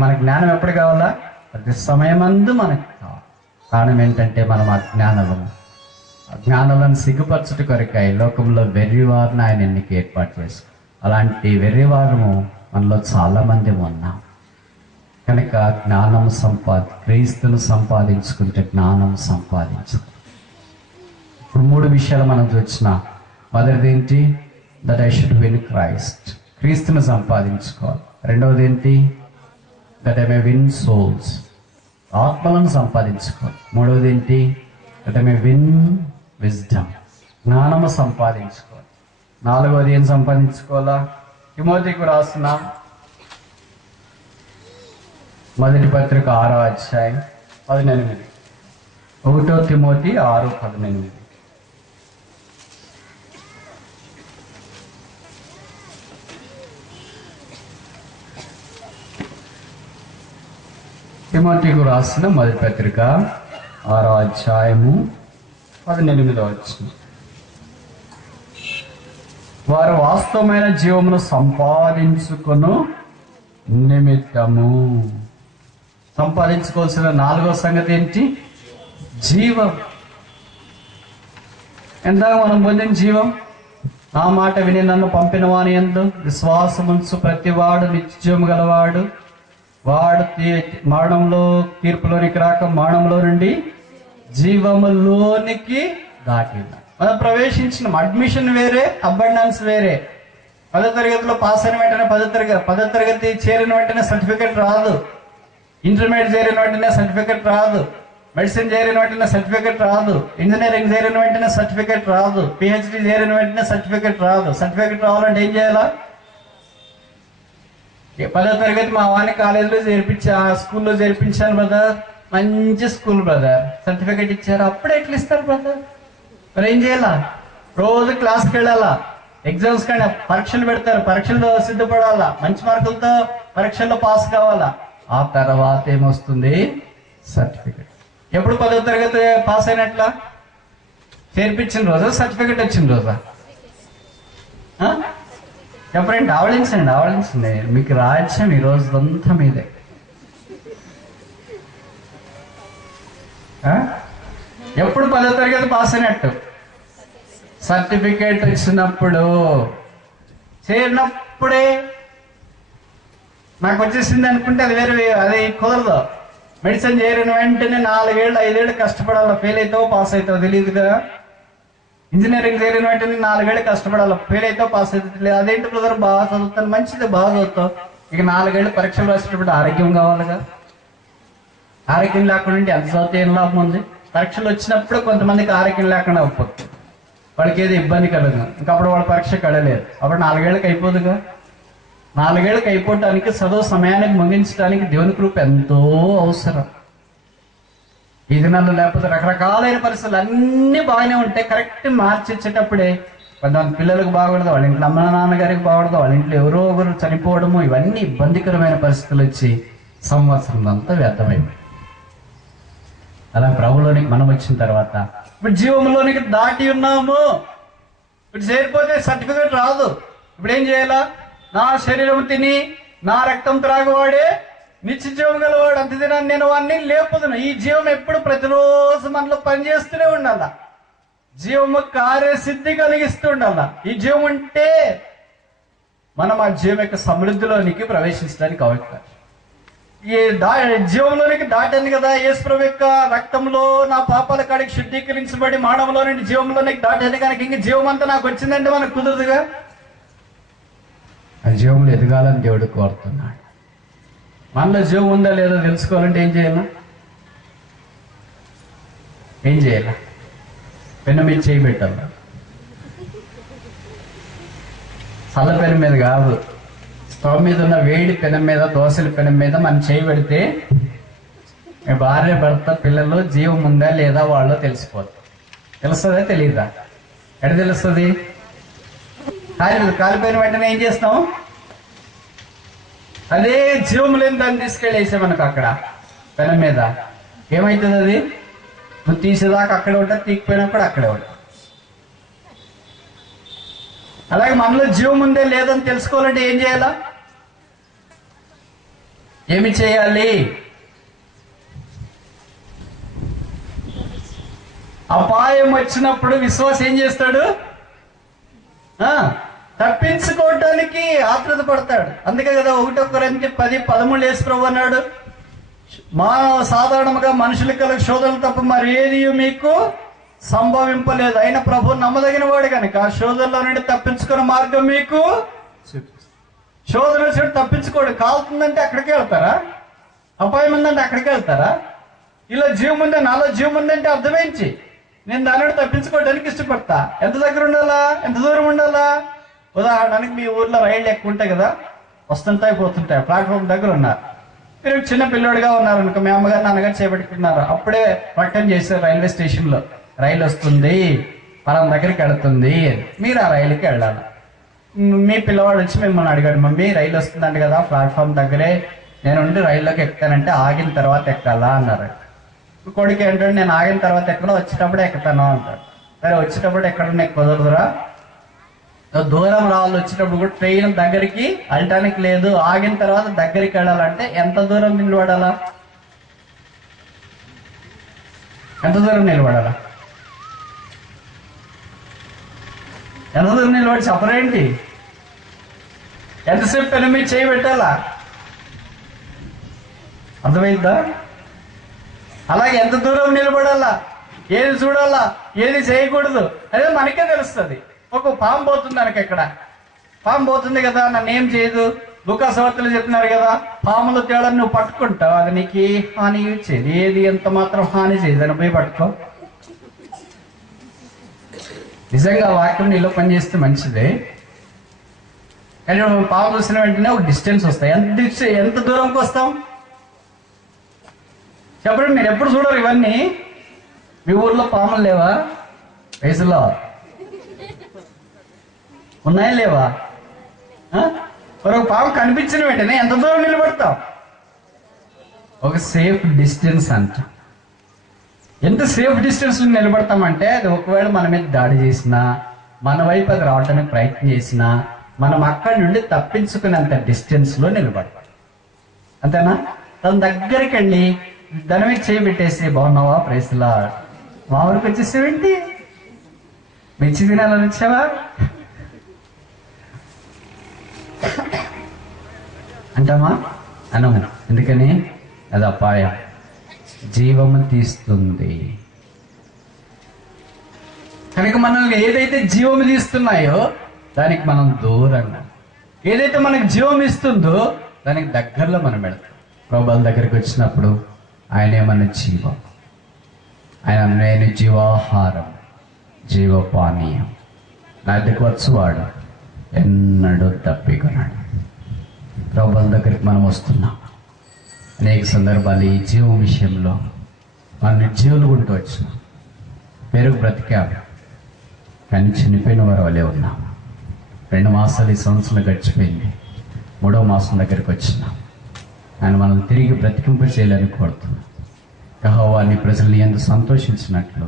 మన జ్ఞానం ఎప్పుడు కావాలా? ప్రతి సమయమందు మనకు కావాలి. కారణం ఏంటంటే మనం అజ్ఞానులము. అజ్ఞానులను సిగ్గుపరచుట కొరకై లోకంలో వెర్రివారిని ఆయన ఎన్నిక ఏర్పాటు చేసుకో. అలాంటి వెర్రివారము మనలో చాలా మంది ఉన్నాం. కనుక జ్ఞానం క్రీస్తును సంపాదించుకుంటే జ్ఞానం సంపాదించు. ఇప్పుడు 3 విషయాలు మనం చూసిన. మొదటిది ఏంటి? That I should win Christ, క్రీస్తును సంపాదించుకోవాలి. రెండవది ఏంటి? That I may win souls, ఆత్మలను సంపాదించుకోవాలి. మూడవది ఏంటి? That I may win wisdom, జ్ఞానము సంపాదించుకోవాలి. నాలుగవది ఏం సంపాదించుకోవాలా? తిమోతికి రాసిన మొదటి పత్రిక 6వ అధ్యాయం 18. 1 తిమోతి 6:18. తిమోతికు రాసిన మొదటి పత్రిక 6వ అధ్యాయము 18వ వచనం. వారు వాస్తవమైన జీవమును సంపాదించుకొను నిమిత్తము. సంపాదించుకోవాల్సిన 4వ సంగతి ఏంటి? జీవం. ఎంత మనం పొందిన జీవం? ఆ మాట విని నన్ను పంపిన వాని యందు విశ్వాసముంచు ప్రతివాడు నిత్యము గలవాడు. వాడు మరణంలో తీర్పులోనికి రాక మరణంలో నుండి జీవములోనికి దాటిన. మనం ప్రవేశించిన అడ్మిషన్ వేరే, అబండెన్స్ వేరే. 10వ తరగతిలో పాస్ అయిన వెంటనే 10వ తరగతి చేరిన వెంటనే సర్టిఫికెట్ రాదు. ఇంటర్మీడియట్ చేరిన వెంటనే సర్టిఫికెట్ రాదు. మెడిసిన్ చేరిన వెంటనే సర్టిఫికెట్ రాదు. ఇంజనీరింగ్ చేరిన వెంటనే సర్టిఫికెట్ రాదు. పిహెచ్డి చేరిన వెంటనే సర్టిఫికెట్ రాదు. సర్టిఫికెట్ రావాలంటే ఏం చేయాలా? 10వ తరగతి మా వాని కాలేజీలో స్కూల్లో చేర్పించాను బ్రదర్. మంచి స్కూల్ బ్రదర్, సర్టిఫికెట్ ఇచ్చారు. అప్పుడే ఎట్లా ఇస్తారు బ్రదర్? మరి ఏం చేయాలా? రోజు క్లాస్కి వెళ్ళాలా? ఎగ్జామ్స్ కానీ పరీక్షలు పెడతారు, పరీక్షల్లో సిద్ధపడాలా, మంచి మార్కులతో పరీక్షల్లో పాస్ కావాలా. ఆ తర్వాత ఏమొస్తుంది? సర్టిఫికెట్. ఎప్పుడు 10వ తరగతి పాస్ అయినట్లా? చేర్పించిన రోజా, సర్టిఫికెట్ వచ్చిన రోజా? ఎప్పుడంటే ఆవలించండి. మీకు రాజ్యం ఈ రోజంతా మీదే. ఎప్పుడు 10వ తరగతి పాస్ అయినట్టు? సర్టిఫికేట్ వచ్చినప్పుడు. చేరినప్పుడే నాకు వచ్చేసింది అనుకుంటే అది వేరే, అది కుదరదు. మెడిసిన్ చేరిన వెంటనే 4 ఏళ్ళు 5 ఏళ్ళు కష్టపడాలి. ఫెయిల్ అవుతావో పాస్ అవుతావో తెలియదుగా. ఇంజనీరింగ్ చేరిన వెంటనే 4 ఏళ్ళు కష్టపడాలి. ఫెయిల్ అవుతావు పాస్ అవుతుంది. అదేంటి బ్రదర్, బాగా చదువుతాను, మంచిది, బాగా చదువుతావు. ఇక 4 ఏళ్ళు పరీక్షలు రాసేటప్పుడు ఆరోగ్యం కావాలిగా. ఆరోగ్యం లేకుండా ఎంత చదివితే ఏం లాభం ఉంది? పరీక్షలు వచ్చినప్పుడు కొంతమందికి ఆరోగ్యం లేకుండా అయిపోతుంది. వాళ్ళకి ఏదో ఇబ్బంది కలదు. ఇంకప్పుడు వాళ్ళ పరీక్ష కడలేదు. అప్పుడు 4 ఏళ్ళకి అయిపోదుగా. 4 ఏళ్ళకి అయిపోవటానికి, చదువు సమయానికి ముగించడానికి దేవుని కృప ఎంతో అవసరం. ఈ దినాల్లో లేకపోతే రకరకాలైన పరిస్థితులు అన్నీ బాగానే ఉంటాయి. కరెక్ట్ మార్చిచ్చేటప్పుడే కొంతమంది పిల్లలకు బాగుండదు, వాళ్ళ ఇంట్లో అమ్మ నాన్నగారికి బాగుండదు, వాళ్ళ ఇంట్లో ఎవరో ఒకరు చనిపోవడము, ఇవన్నీ ఇబ్బందికరమైన పరిస్థితులు వచ్చి సంవత్సరం అంతా వ్యర్థమైంది. అలా ప్రభులోనికి మనం వచ్చిన తర్వాత ఇప్పుడు జీవంలోనికి దాటి ఉన్నాము. ఇప్పుడు చేరిపోతే సర్టిఫికేట్ రాదు. ఇప్పుడు ఏం చేయాలా? నా శరీరం తిని నా రక్తం త్రాగువాడే నిత్య జీవం గలవాడు. అంత దినాన్ని నేను వాడిని లేపుతున్నా. ఈ జీవం ఎప్పుడు ప్రతిరోజు మనలో పనిచేస్తూనే ఉండాల. జీవము కార్యసిద్ధి కలిగిస్తూ ఉండాల. ఈ జీవం ఉంటే మనం ఆ జీవం యొక్క సమృద్ధిలోనికి ప్రవేశించడానికి అవకాశం. ఈ జీవంలోనికి దాటాను కదా. యేసుప్రభు యొక్క రక్తంలో నా పాపాల కాడికి శుద్ధీకరించబడి మానవంలో నుండి జీవంలోనికి దాటాను కనుక ఇంక జీవం అంతా నాకు వచ్చిందంటే మనకు కుదరదుగా. ఆ జీవంలో ఎదగాలని దేవుడు కోరుతున్నాడు. మనలో జీవం ఉందా లేదో తెలుసుకోవాలంటే ఏం చేయాలా? పెన్ను మీద చేయి పెట్టాలా? చల్ల పెన్ను మీద కాదు, స్టవ్ మీద ఉన్న వేడి పెనం మీద, దోశల పెనం మీద మనం చేయి పెడితే మీ భార్య, భర్త, పిల్లలు జీవం ఉందా లేదా వాళ్ళో తెలిసిపోతుంది. తెలుస్తుందా తెలీదా? ఎక్కడ తెలుస్తుంది? కాలిపోయిన వెంటనే ఏం చేస్తాం? అదే జీవం లేని దాన్ని తీసుకెళ్ళేసే మనకు అక్కడ పెనం మీద ఏమవుతుంది? అది నువ్వు తీసేదాకా అక్కడే ఉంటా, తీకపోయినా కూడా అక్కడే ఉంటా. అలాగే మనలో జీవం ఉందే లేదని తెలుసుకోవాలంటే ఏం చేయాలా? ఏమి చేయాలి? అపాయం వచ్చినప్పుడు విశ్వాసం ఏం చేస్తాడు? తప్పించుకోవడానికి ఆతృత పడతాడు. అందుకే కదా 1 కొరింథీ 10:13 యేసుప్రభు అన్నాడు, సాధారణంగా మనుషులకు కల శోధనలు తప్ప మరి ఏది మీకు సంభవింపలేదు. అయినా ప్రభు నమ్మదగిన వాడు కనుక ఆ శోధనలో నుండి తప్పించుకున్న మార్గం మీకు. శోధన వచ్చి తప్పించుకోడు. కాలుతుందంటే అక్కడికి వెళ్తారా? అపాయం ఉందంటే అక్కడికి వెళ్తారా? ఇలా జీవం ఉందా, నాలో జీవం ఉందంటే అర్థమేంచి నేను దాని నుండి తప్పించుకోవడానికి ఇష్టపడతా. ఎంత దగ్గర ఉండాలా? ఎంత దూరం ఉండాలా? ఉదాహరణకి మీ ఊర్లో రైళ్లు ఎక్కువ ఉంటాయి కదా, వస్తుంటాయి పోతుంటాయి. ప్లాట్ఫామ్ దగ్గర ఉన్నారు. మీరు చిన్న పిల్లోడిగా ఉన్నారు అనుకో, మీ అమ్మగారు నాన్నగారు చేపట్టుకున్నారు. అప్పుడే ప్రకటన చేశారు రైల్వే స్టేషన్ లో, రైలు వస్తుంది, పలానా దగ్గరికి వెళుతుంది. మీరు ఆ రైలుకి వెళ్ళాలి. మీ పిల్లవాడు వచ్చి మిమ్మల్ని అడిగాడు, మమ్మీ రైలు వస్తుందంట కదా, ప్లాట్ఫామ్ దగ్గరే నేను రైల్లోకి ఎక్కుతానంటే ఆగిన తర్వాత ఎక్కాలా అన్నారు. కొడుకు ఏంటంటే నేను ఆగిన తర్వాత ఎక్కడో వచ్చేటప్పుడు ఎక్కుతాను అంటాడు. సరే వచ్చేటప్పుడు ఎక్కడ నీకు కుదరదురా, దూరం రావాలి, వచ్చేటప్పుడు కూడా ట్రైన్ దగ్గరికి వెళ్ళటానికి లేదు, ఆగిన తర్వాత దగ్గరికి వెళ్ళాలంటే ఎంత దూరం నిలబడాలా? ఎంత దూరం నిలబడాలా? ఎంత దూరం నిలబడి చెప్పరేంటి? ఎంతసేపు పెను మీద చేయి పెట్టాలా? అర్థమైందా? అలాగే ఎంత దూరం నిలబడాలా, ఏది చూడాలా, ఏది చేయకూడదు అదే మనకే తెలుస్తుంది. ఒక పాము పోతుంది మనకి, ఎక్కడ పాము పోతుంది కదా, నన్ను ఏం చేయదు. లూకాసు వార్తలు చెప్తున్నారు కదా, పాములు తేడాన్ని నువ్వు పట్టుకుంటావు, అది నీకు హాని ఇచ్చేది ఏది ఎంత మాత్రం హాని చేయదు అని పోయి పట్టుకో. నిజంగా వాక్యం నీలో పనిచేస్తే మంచిదే, కానీ పాము చూసిన వెంటనే ఒక డిస్టెన్స్ వస్తాయి. ఎంత దూరంకి వస్తాం చెప్పండి? మీరు ఎప్పుడు చూడరు ఇవన్నీ. మీ ఊర్లో పాములు లేవా? వయసులో ఉన్నాయా లేవా? ఒక పాము కనిపించిన వెంటనే ఎంత దూరం నిలబడతాం? ఒక సేఫ్ డిస్టెన్స్ అంట. ఎంత సేఫ్ డిస్టెన్స్ నిలబడతామంటే అది ఒకవేళ మన మీద దాడి చేసినా, మన వైపు అది రావడానికి ప్రయత్నం చేసినా, మనం అక్కడి నుండి తప్పించుకునేంత డిస్టెన్స్ లో నిలబడతాం. అంతేనా? తన దగ్గరికి వెళ్ళి దాని మీద చేయి పెట్టేసి బాగున్నావా ప్రైస్లా, మా ఊరికి వచ్చేసేవేంటి, మిర్చి తినాలని వచ్చావా అంటామా? అనము. ఎందుకని? అది అపాయం, జీవము తీస్తుంది. కనుక మనల్ని ఏదైతే జీవము తీస్తున్నాయో దానికి మనం దూరంగా, ఏదైతే మనకు జీవం ఇస్తుందో దానికి దగ్గరలో మనం పెడతాం. ప్రభువుల దగ్గరికి వచ్చినప్పుడు ఆయనే మన జీవం, ఆయన నేను జీవాహారం, జీవపానీయం, నా దగ్గరకు వచ్చువాడు ఎన్నడూ తప్పికొన్నాడు. ప్రభువుల దగ్గరికి మనం వస్తున్నాం. అనేక సందర్భాలు ఈ జీవం విషయంలో మనం నిర్జీవులు ఉంటూ వచ్చినాం, పెరుగు బ్రతికాము, కానీ చనిపోయిన వారు వలె ఉన్నాం. 2 మాసాలు ఈ సంవత్సరం గడిచిపోయింది, 3వ మాసం దగ్గరికి వచ్చినాం. ఆయన మనం తిరిగి బ్రతికింప చేయాలని కోరుతున్నాం. యెహోవా నీ ప్రజల్ని ఎంత సంతోషించినట్లు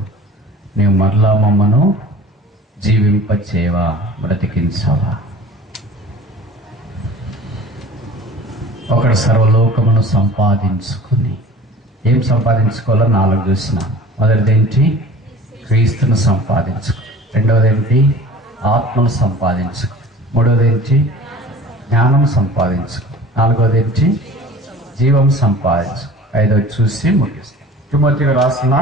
నీవు మరలా మమ్మను జీవింప చేయవా, బ్రతికించవా. ఒకడు సర్వలోకమును సంపాదించుకుని, ఏం సంపాదించుకోవాలో 4 చూసిన. మొదటిదేంటి? క్రీస్తును సంపాదించుకో. రెండవదేంటి? ఆత్మను సంపాదించుకో. మూడవదేంటి? జ్ఞానం సంపాదించుకో. 4వదేంటి? జీవం సంపాదించుకో. 5వ చూసి ముగిస్తాం. తిమోతికి రాసిన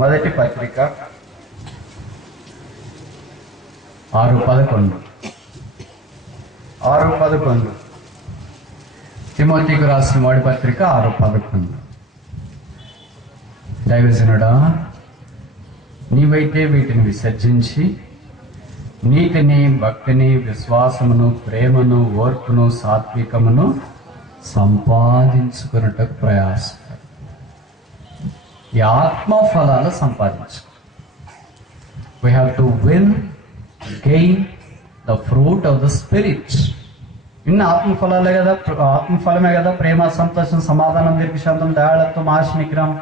మొదటి పత్రిక 6:11. తిమోతికి రాసిన మొదటి పత్రిక 6:11. దైవజనుడా, నీవైతే వీటిని విసర్జించి నీతిని, భక్తిని, విశ్వాసమును, ప్రేమను, ఓర్పును, సాత్వికమును సంపాదించుకున్నట్టు ప్రయాసపడు. ఈ ఆత్మ ఫలాలు సంపాదించు. We have to win, gain the fruit of the spirit. ఇన్ని ఆత్మఫలాలే కదా, ఆత్మఫలమే కదా ప్రేమ, సంతోషం, సమాధానం, దీర్ఘశాంతం, దయాళత్వం, ఆశనిగ్రహం,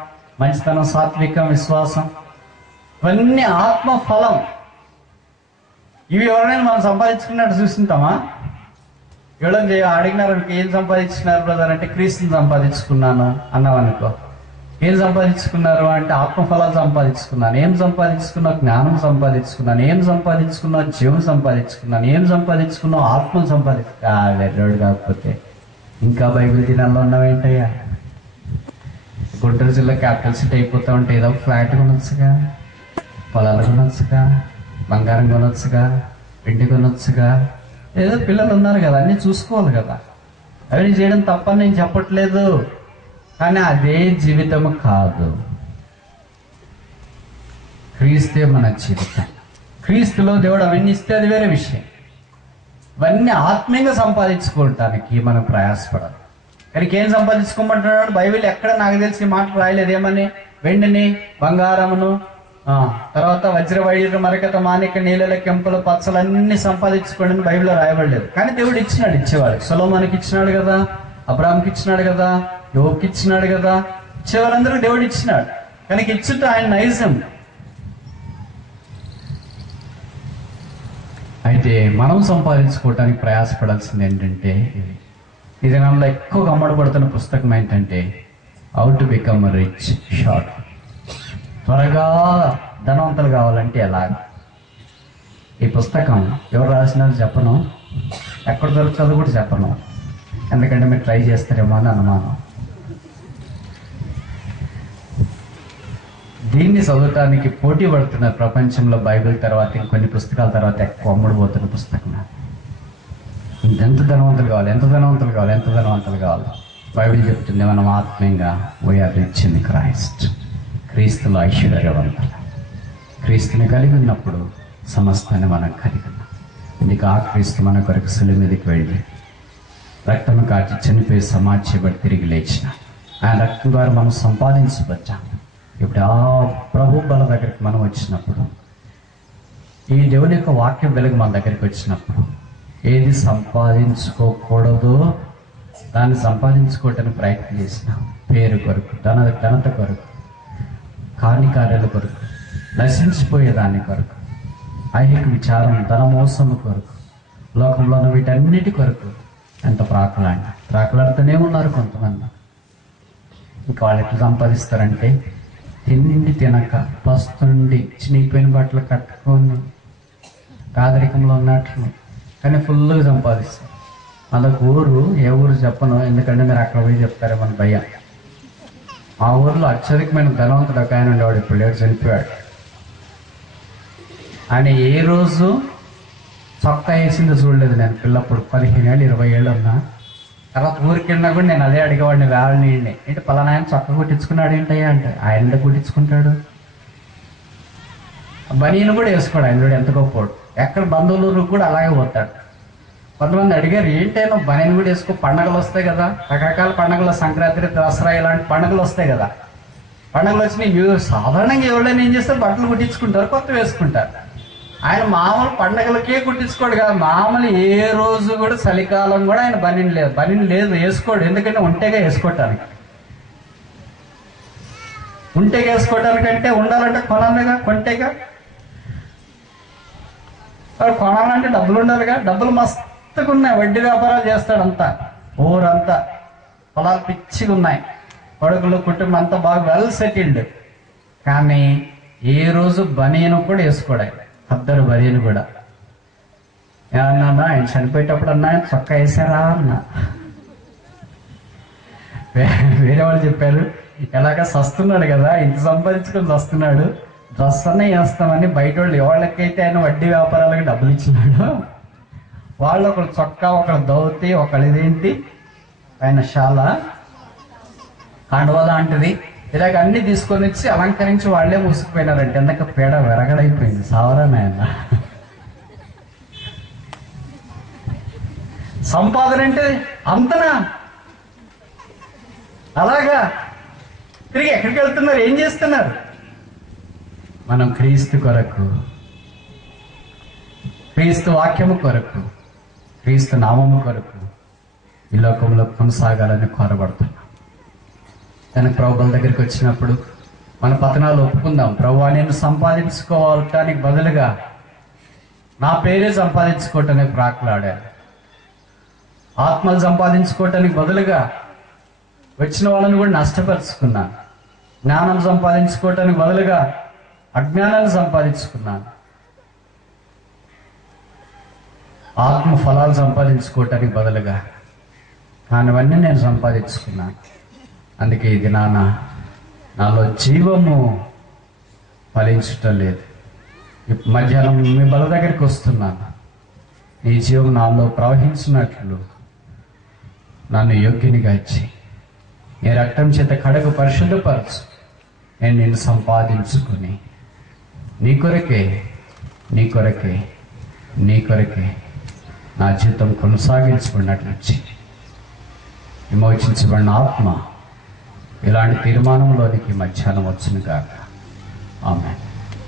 మంచితనం, సాత్వికం, విశ్వాసం. ఇవన్నీ ఆత్మఫలం. ఇవి ఎవరైనా మనం సంపాదించుకున్నట్టు చూస్తుంటామా? ఎవరైనా అడిగినారు ఏం సంపాదించుకున్నారు బ్రదర్ అంటే, క్రీస్తుని సంపాదించుకున్నాను అన్నావనుకో. ఏం సంపాదించుకున్నారు అంటే, ఆత్మఫలాలు సంపాదించుకున్నాను. ఏం సంపాదించుకున్నావు? జ్ఞానం సంపాదించుకున్నాను. ఏం సంపాదించుకున్నావు? జీవం సంపాదించుకున్నాను. ఏం సంపాదించుకున్నావు? ఆత్మను వెర్రోడు కాకపోతే ఇంకా బైబిల్ దినాల్లో ఉన్నావేంటయ్యా? గుంటూరు జిల్లా క్యాపిటల్ సిటీ అయిపోతా ఉంటే ఏదో ఫ్లాట్ కొనొచ్చుగా, పొలాలు కొనొచ్చుగా, బంగారం కొనొచ్చుగా, వెండి కొనొచ్చుగా. ఏదో పిల్లలు ఉన్నారు కదా, అన్నీ చూసుకోవాలి కదా. అవన్నీ చేయడం తప్పని నేను చెప్పట్లేదు, కానీ అదే జీవితం కాదు. క్రీస్తే మన జీవితం. క్రీస్తులో దేవుడు అవన్నీ ఇస్తే అది వేరే విషయం. ఇవన్నీ ఆత్మీయంగా సంపాదించుకోవటానికి మనం ప్రయాసపడాలి. కానీ ఏం సంపాదించుకోమంటున్నాడు? బైబిల్ ఎక్కడ నాకు తెలిసి మాట రాయలేదు. ఏమని? వెండిని, బంగారమును, తర్వాత వజ్ర, వైడూర్య, మరకత, మాణిక్య, నీళ్ళ, కెంపులు, పచ్చలు అన్ని సంపాదించుకోండి అని బైబిల్లో రాయబడలేదు. కానీ దేవుడు ఇచ్చినాడు, ఇచ్చేవాడు. సొలొమోనుకి ఇచ్చినాడు కదా, అబ్రాహాంకి ఇచ్చినాడు కదా, యోబుకి ఇచ్చినాడు కదా, ఇచ్చేవారందరూ దేవుడు ఇచ్చినాడు. కనుక ఇచ్చుట ఆయన నైజం. అయితే మనం సంపాదించుకోవటానికి ప్రయాసపడాల్సింది ఏంటంటే, ఇది నన్ను ఎక్కువగా అమ్మడబడుతున్న పుస్తకం ఏంటంటే how to become rich short. త్వరగా ధనవంతులు కావాలంటే ఎలాగ. ఈ పుస్తకం ఎవరు రాసినారో చెప్పను, ఎక్కడ దొరుకుతుందో కూడా చెప్పను, ఎందుకంటే మీరు ట్రై చేస్తారేమో అని అనుమానం. దీన్ని చదవటానికి పోటీ పడుతున్న ప్రపంచంలో బైబిల్ తర్వాత ఇంకొన్ని పుస్తకాల తర్వాత ఎక్కువ అమ్ముడుపోతున్న పుస్తకం. ఎంత ధనవంతులు కావాలి, ఎంత ధనవంతులు కావాలి, ఎంత ధనవంతులు కావాలి. బైబిల్ చెప్తుంది మనం ఆత్మీయంగా వీఆర్ రిచ్ ఇన్ క్రైస్ట్. క్రీస్తులో ఐశ్వర్యవంతులు. క్రీస్తుని కలిగి ఉన్నప్పుడు సమస్తాన్ని మనం కలిగి ఉన్నాం. ఇందుకు ఆ క్రీస్తు మన కొరకు శిలువ మీదకి వెళ్ళి రక్తము కాచి చనిపోయి సమాధి చేయబడి తిరిగి లేచిన ఆయన రక్తం ద్వారా మనం సంపాదించవచ్చాం. ఇప్పుడు ఆ ప్రభు బల దగ్గరికి మనం వచ్చినప్పుడు, ఈ దేవుని యొక్క వాక్యం వెలుగు మన దగ్గరికి వచ్చినప్పుడు, ఏది సంపాదించుకోకూడదో దాన్ని సంపాదించుకోవటానికి ప్రయత్నం చేసినాం. పేరు కొరకు, ఘనత కొరకు, కాని కార్యాల కొరకు, నశించిపోయేదాని కొరకు, ఐహిక విచారం, ధన మోసము కొరకు, లోకంలోని వీటన్నిటి కొరకు ఎంత ప్రాకులాడుతూనే ఉన్నారు కొంతమంది. ఇంకా వాళ్ళు ఎట్లా సంపాదిస్తారంటే, తిండి తినక పస్తుండి చినిగిపోయిన బట్టలు కట్టుకొని పేదరికంలో ఉన్నట్లు, కానీ ఫుల్గా సంపాదిస్తారు. అదొక ఊరు, ఏ ఊరు చెప్పను, ఎందుకంటే మీరు అక్కడ పోయి చెప్తారేమని భయం. ఆ ఊర్లో అత్యధికమైన ధనవంతుడు ఒక ఆయన ఉండేవాడు, ఇప్పుడు లేడు, చనిపోయాడు. ఆయన ఏ రోజు చొక్కా వేసిందో చూడలేదు నేను పిల్లప్పుడు. 15 ఏళ్ళు 20 ఏళ్ళు ఉన్నా. తర్వాత ఊరికి వెళ్ళినా కూడా నేను అదే అడిగేవాడిని, వాళ్ళని ఏంటి పలానా ఆయన చొక్కా కుట్టించుకున్నాడు ఏంటయ్యా అంటే, ఆయన కుట్టించుకుంటాడు. బనీను కూడా వేసుకోడు ఆయన, ఎంత గొప్పవాడు. ఎక్కడ బంధువులు కూడా అలాగే పోతాడు. కొంతమంది అడిగారు, ఏంటైనా బనీను కూడా వేసుకో, పండగలు వస్తాయి కదా, రకరకాల పండుగలు, సంక్రాంతి, దసరా ఇలాంటి పండుగలు వస్తాయి కదా. పండుగలు వచ్చినాయి, సాధారణంగా ఎవరైనా ఏం చేస్తారు, బట్టలు కుట్టించుకుంటారు, కొత్త వేసుకుంటారు. ఆయన మామూలు పండగలకే కుట్టించుకోడు కదా, మామూలు ఏ రోజు కూడా చలికాలం కూడా ఆయన బనీన్ లేదు వేసుకోడు. ఎందుకంటే ఒంటేగా వేసుకోవటానికి, ఉంటేగా వేసుకోవటానికంటే ఉండాలంటే కొనాలిగా, కొంటేగా. కొనాలంటే డబ్బులు ఉండాలిగా, డబ్బులు మస్తుగా ఉన్నాయి. వడ్డీ వ్యాపారాలు చేస్తాడు అంతా, ఊరంతా పొలాలు పిచ్చిగా ఉన్నాయి, కొడుకులు కుటుంబం అంతా బాగా వెల్ సెటిల్డ్. కానీ ఏ రోజు బనీను కూడా వేసుకోడు, అద్దరు బనీను కూడా. ఏమన్నా ఆయన చనిపోయేటప్పుడు అన్నా చొక్కా వేసారా అన్నా. వేరే వాళ్ళు చెప్పారు, ఎలాగ సస్తున్నాడు కదా, ఇంత సంపాదించుకొని వస్తున్నాడు, డ్రెస్ అన్నీ వేస్తామని బయట వాళ్ళు ఎవరికైతే ఆయన వడ్డీ వ్యాపారాలకు డబ్బులు ఇచ్చినాడు, వాళ్ళు ఒకళ్ళు చొక్కా, ఒకళ్ళు దౌతి, ఒకళ్ళు ఇదేంటి ఆయన శాల కండువ లాంటిది, ఇలాగ అన్ని తీసుకొని వచ్చి అలంకరించి వాళ్ళే మూసుకుపోయినారంటే ఎందుకు పేడ వెరగడైపోయింది. సావరా నాయన. సంపాదన అంటే అంతనా? అలాగా తిరిగి ఎక్కడికి వెళ్తున్నారు, ఏం చేస్తున్నారు? మనం క్రీస్తు కొరకు, క్రీస్తు వాక్యము కొరకు, క్రీస్తు నామము కొరకు ఈ లోకంలో కొనసాగాలని కోరబడుతున్నాం. కనుక ప్రభువుల దగ్గరికి వచ్చినప్పుడు మన పతనాలు ఒప్పుకుందాం. ప్రభువా, నేను సంపాదించుకోవటానికి బదులుగా నా పేరే సంపాదించుకోవటానికి ప్రాకులాడాను. ఆత్మలు సంపాదించుకోవటానికి బదులుగా వచ్చిన వాళ్ళని కూడా నష్టపరుచుకున్నాను. జ్ఞానం సంపాదించుకోవటానికి బదులుగా అజ్ఞానాన్ని సంపాదించుకున్నాను. ఆత్మ ఫలాలు సంపాదించుకోవటానికి బదులుగా కానివన్నీ నేను సంపాదించుకున్నాను. అందుకే ఇది నాలో జీవము ఫలించటం లేదు. మధ్యాహ్నం మీ బల దగ్గరికి వస్తున్నాను, నీ జీవం నాలో ప్రవహించినట్లు నన్ను యోగ్యునిగా ఇచ్చి నీ రక్తం చేత కడగ పరిశుద్ధపరచు. నేను నిన్ను సంపాదించుకుని నీ కొరకే నా జీవితం కొనసాగించుకున్నట్లు విమోచించబడిన ఆత్మ ఇలాంటి తీర్మానంలోనికి మధ్యాహ్నం వచ్చును గాక. ఆమేన్.